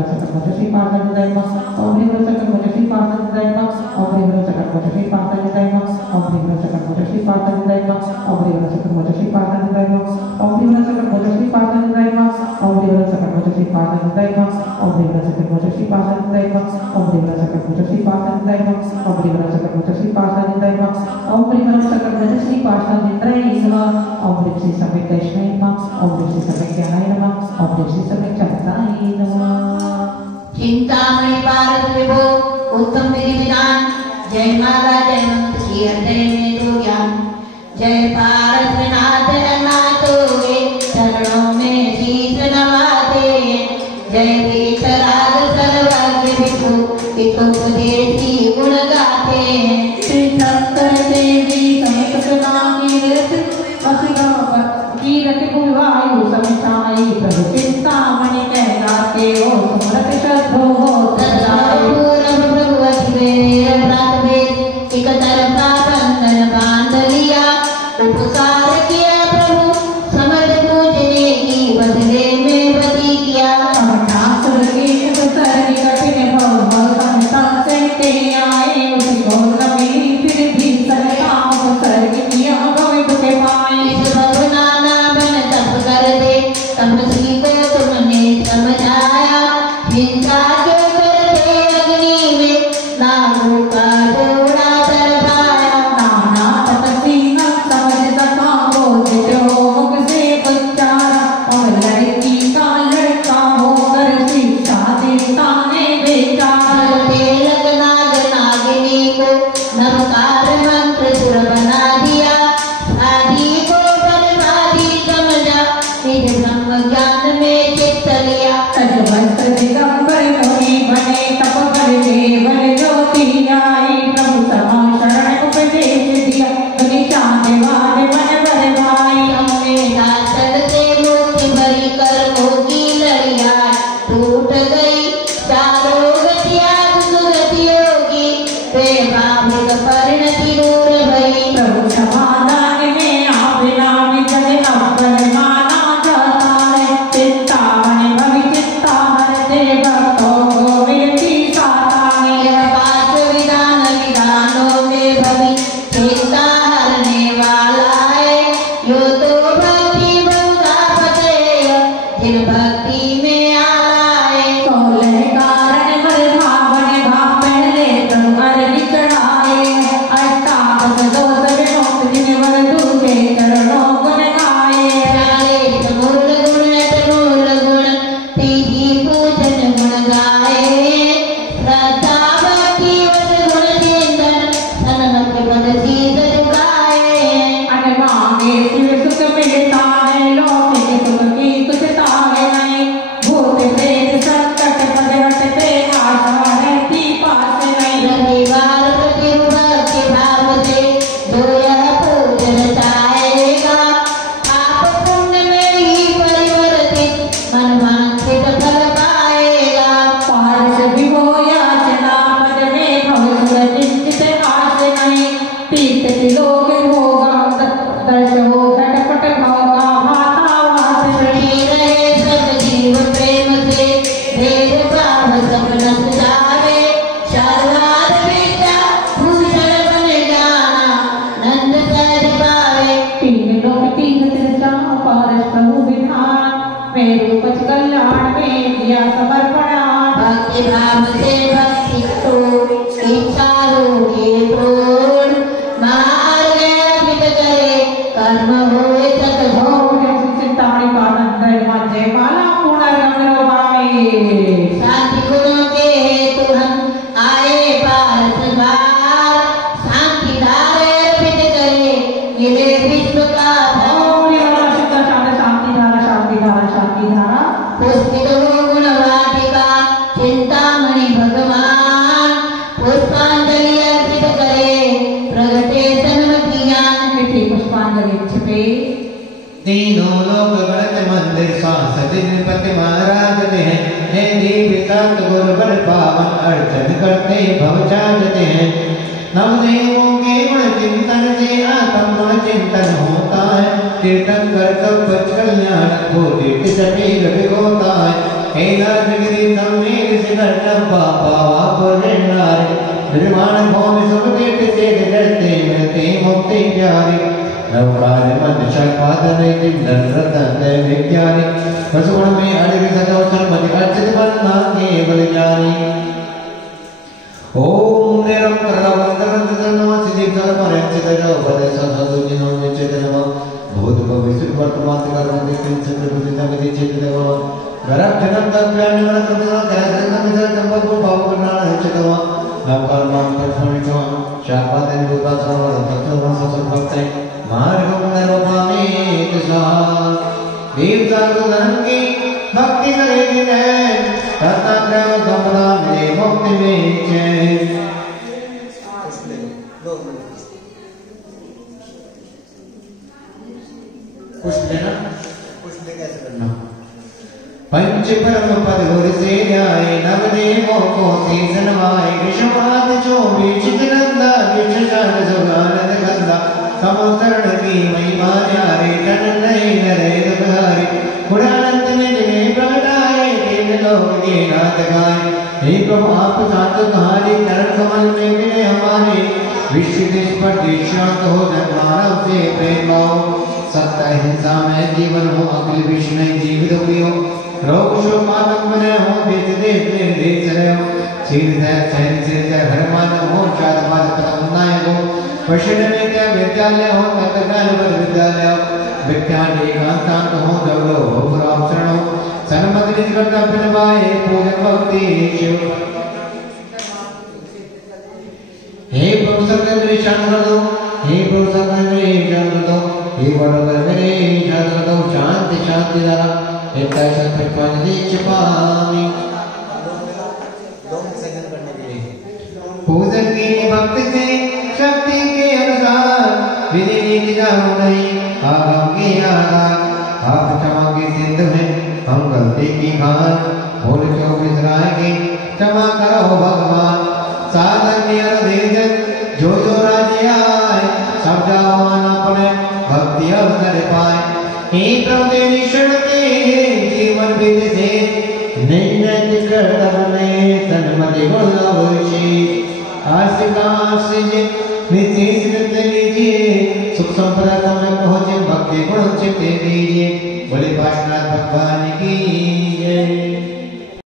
संकट मोक्ष श्री पार्थाय नमः ओम ह्रीं ब्रह्म संकट मोक्ष श्री पार्थाय नमः ओम ह्रीं ब्रह्म संकट मोक्ष श्री पार्थाय नमः ओम ह्रीं ब्रह्म संकट मोक्ष श्री पार्थाय नमः ओम ह्रीं ब्रह्म संकट मोक्ष श्री पार्थाय नमः ओम ह्रीं ब्रह्म संकट मोक्ष श्री पार्थाय नमः Dharma, Om Devara Sakarmocha Sripasan Dharma, Om Devara Sakarmocha Sripasan Dharma, Om Devara Sakarmocha Sripasan Dharma, Om Devara Sakarmocha Sripasan Dharma, Om Devara Sakarmocha Sripasan Dharma, Om Devara Sakarmocha Sripasan Dharma, Om Devara Sakarmocha Sripasan Dharma. Chintamani पारस विभो उत्तम विधि विधान जय माता जय मंत्र श्री हृदय में दो ज्ञान जय पारस नाथ अनाथोगे चरणों में शीश नवाते जय वीतराग सर्वज्ञ विभो हितोपदेशी गुण गाते हैं श्री शंकर देवी समेत कीरत गुरुवायु समिताई प्रभु चिंतामणि कहलाते हो सुमरत श्रद्धो हो प्रभु अतिवेर व्रत वेद एक तरफा बंधन बांध लिया उपकार किया प्रभु समर्थ पूजने की बदले में बदी किया अमरनाथ के सर कठिन भव संता से ते आए उसी घोर कभी फिर भी सरकाम सर किया गोविंद के पाए समझी को तुमने समझाया हिंसा के करते अग्नि में नागों का जोड़ा दरबाया नाना तपसी न समझ सका बोध जो मुख से उच्चारा और लड़की का लड़का होकर शिक्षा देता ने बेचारा तेलक नाग नागिनी को नमकार मंत्र सुर बना दिया शादी को बर्बादी समझा निज ब्रह्म ज्ञान में चित्त लिया तजवंत दिगंबर मोही बने तप कर केवल ज्योति आई प्रभु समा शरण उपदेश दिया निशान देवाद मन बर भाई हमने दासन से मुक्ति भरी कर्मों की लड़िया टूट गई चारों गतियां सुगति होगी वैभाविक परिणति दूर भई प्रभु समाधान में आविला जग अव्वल माना जाता है चिंतामणि भवि चिंता हरते भक्तों को मिलती साता है यह पांच विधान विधानों में भवि चिंता हरने वाला है यो तो भक्ति बहुधा पतेय जिन भक्ति में आए सोलह कारण मल भावन भाव पहले प्रभु अर्घ्य चढ़ाए अष्टादश दोष विमुक्त जिन वर दूजे चरणों गुण गाए चालीस मूल गुण मूल गुण तीजी पूजन गुण गाए श्रद्धा भक्ति वस गुण चिंतन सनमत पद शीस झुकाए अन मांगे शिव सुख मिलता है लौकिक सुख की तुझता है नहीं भूत प्रेत संकट पद हटते आशा रहती पास नहीं रविवार प्रति भक्ति भाव से जो यह पूजन चाहेगा पाप पुण्य में ही परिवर्तित मन वांछित फल पाएगा पारस विभो याचना पद में भव चिंतित आश नहीं तीर्थ त्रिलोक होगा दर्श हो झटपट भवगा भाता वास सुनी रहे सब जीव प्रेम से भेद भाव सब नष्ट जावे सर्वाद विद्या भूषण बन जाना नंद सहज पावे तीन लोक तीन तिरछा पारस प्रभु विधान मेरु पच कल्याण में किया समर्पणा भक्ति भाव से भक्ति तो इच्छा होगी पूर्ण मार्ग अर्पित करे कर्म होए सत हो चिंतामणि पावन धर्म जय माला पुनर्गमन भाई शांति गुणों के हेतु हम आए पारस बार शांति धार अर्पित करे मिले विश्व का शांति धारा पुष्पित हो गुण वाटिका चिंतामणि भगवान पुष्पांजलि अर्पित करे प्रगटे सन्मति ज्ञान मिठी पुष्पांजलि छिपे तीनों लोक गणत मंदिर सांसद पति महाराज हैं हे देवी संत गुरु बल पावन अर्चन करते भव चाहते हैं नवदेवों के गुण चिंतन से आत्म गुण चिंतन होता है कीर्तन कर कब कल्याण को तीर्थ शरीर भिगोता है हे नारगिरी सम्मेद शिखर डब्बा पावा पुरनारे निर्माण भूमि सुख तीर्थ से डरते मिलते मुक्ति प्यारी नवकार मंद शपाद विज्ञानी पशुगुण में अड़िग सचोचन मति अर्चित बन्ना केवल ज्ञानी ओम निरंतर वंदन नमः सिद्धि कर परंचित जो पदे सदु जिनो विचित नमः भूत भविष्य वर्तमान काल में किंच प्रभुति तमति चित देव गरक जनम तत्व्यान मन कमला करजन मिदर चंपक पाव करना चितवा नम कर्म परफॉर्मिको शापादन रूपा सर्व तत्व ससुर भक्ते मार्ग नरवामी तसा वीर सर्वधन की भक्ति करे दिन रत्नात्रय संपदा मिले मुक्ति में चैन पुष्प लेना पुष्प ले कैसे करना पंच परम पद गुर से न्याय नव देवों को सीसन माय विश्वनाथ जो बीचित नंदा विश्वशान सुगानंद गंदा समुद्रण की महिमा न्यारे टन नहीं नरे दुखारे गुणानंद में जिन्हें प्रगटाए तीन लोक के नाथ गाए हे प्रभु आप साथ तुम्हारे चरण कमल में मिले हमारे विश्व देश पर शांत हो जन मानव से प्रेम भाव सत्य हिंसा में जीवन हो अखिल विश्व में जीवित हो रोग शोक मातम बने हो देश देश निर्देश रहे हो सीध है सहन सिर है हरमान हो चाद माद पतम नायक हो पशुधन के विद्यालय हो तत्काल पर विद्यालय हो विज्ञान एकांत हो दौड़ो हो गुराम शरण हो सन्मत निज करता पिनवाए पूजन भक्ति शिव हे प्रभु सर्वेंद्र चंद्र दो हे प्रभु सर्वेंद्र चंद्र दो हे बड़बर मेरे चंद्र दो शांति शांति दरा एकता शांति पानी छिपामी पूजन की भक्ति से शक्ति के अनुसार विधि नीति जानो नहीं आगम की आधार आप क्षमा की सिंधु है हम गलती की खान भूल चूक विसराएंगे क्षमा करो भगवान साधन नियत जो जो राज्य आए सब जावान अपने भक्ति अवसर पाए हे प्रभु तेरी शरण में जीवन विधि से नैतिक कर्तव्य में सन्मति गुण अवश्य आशिका आशीष निश्चित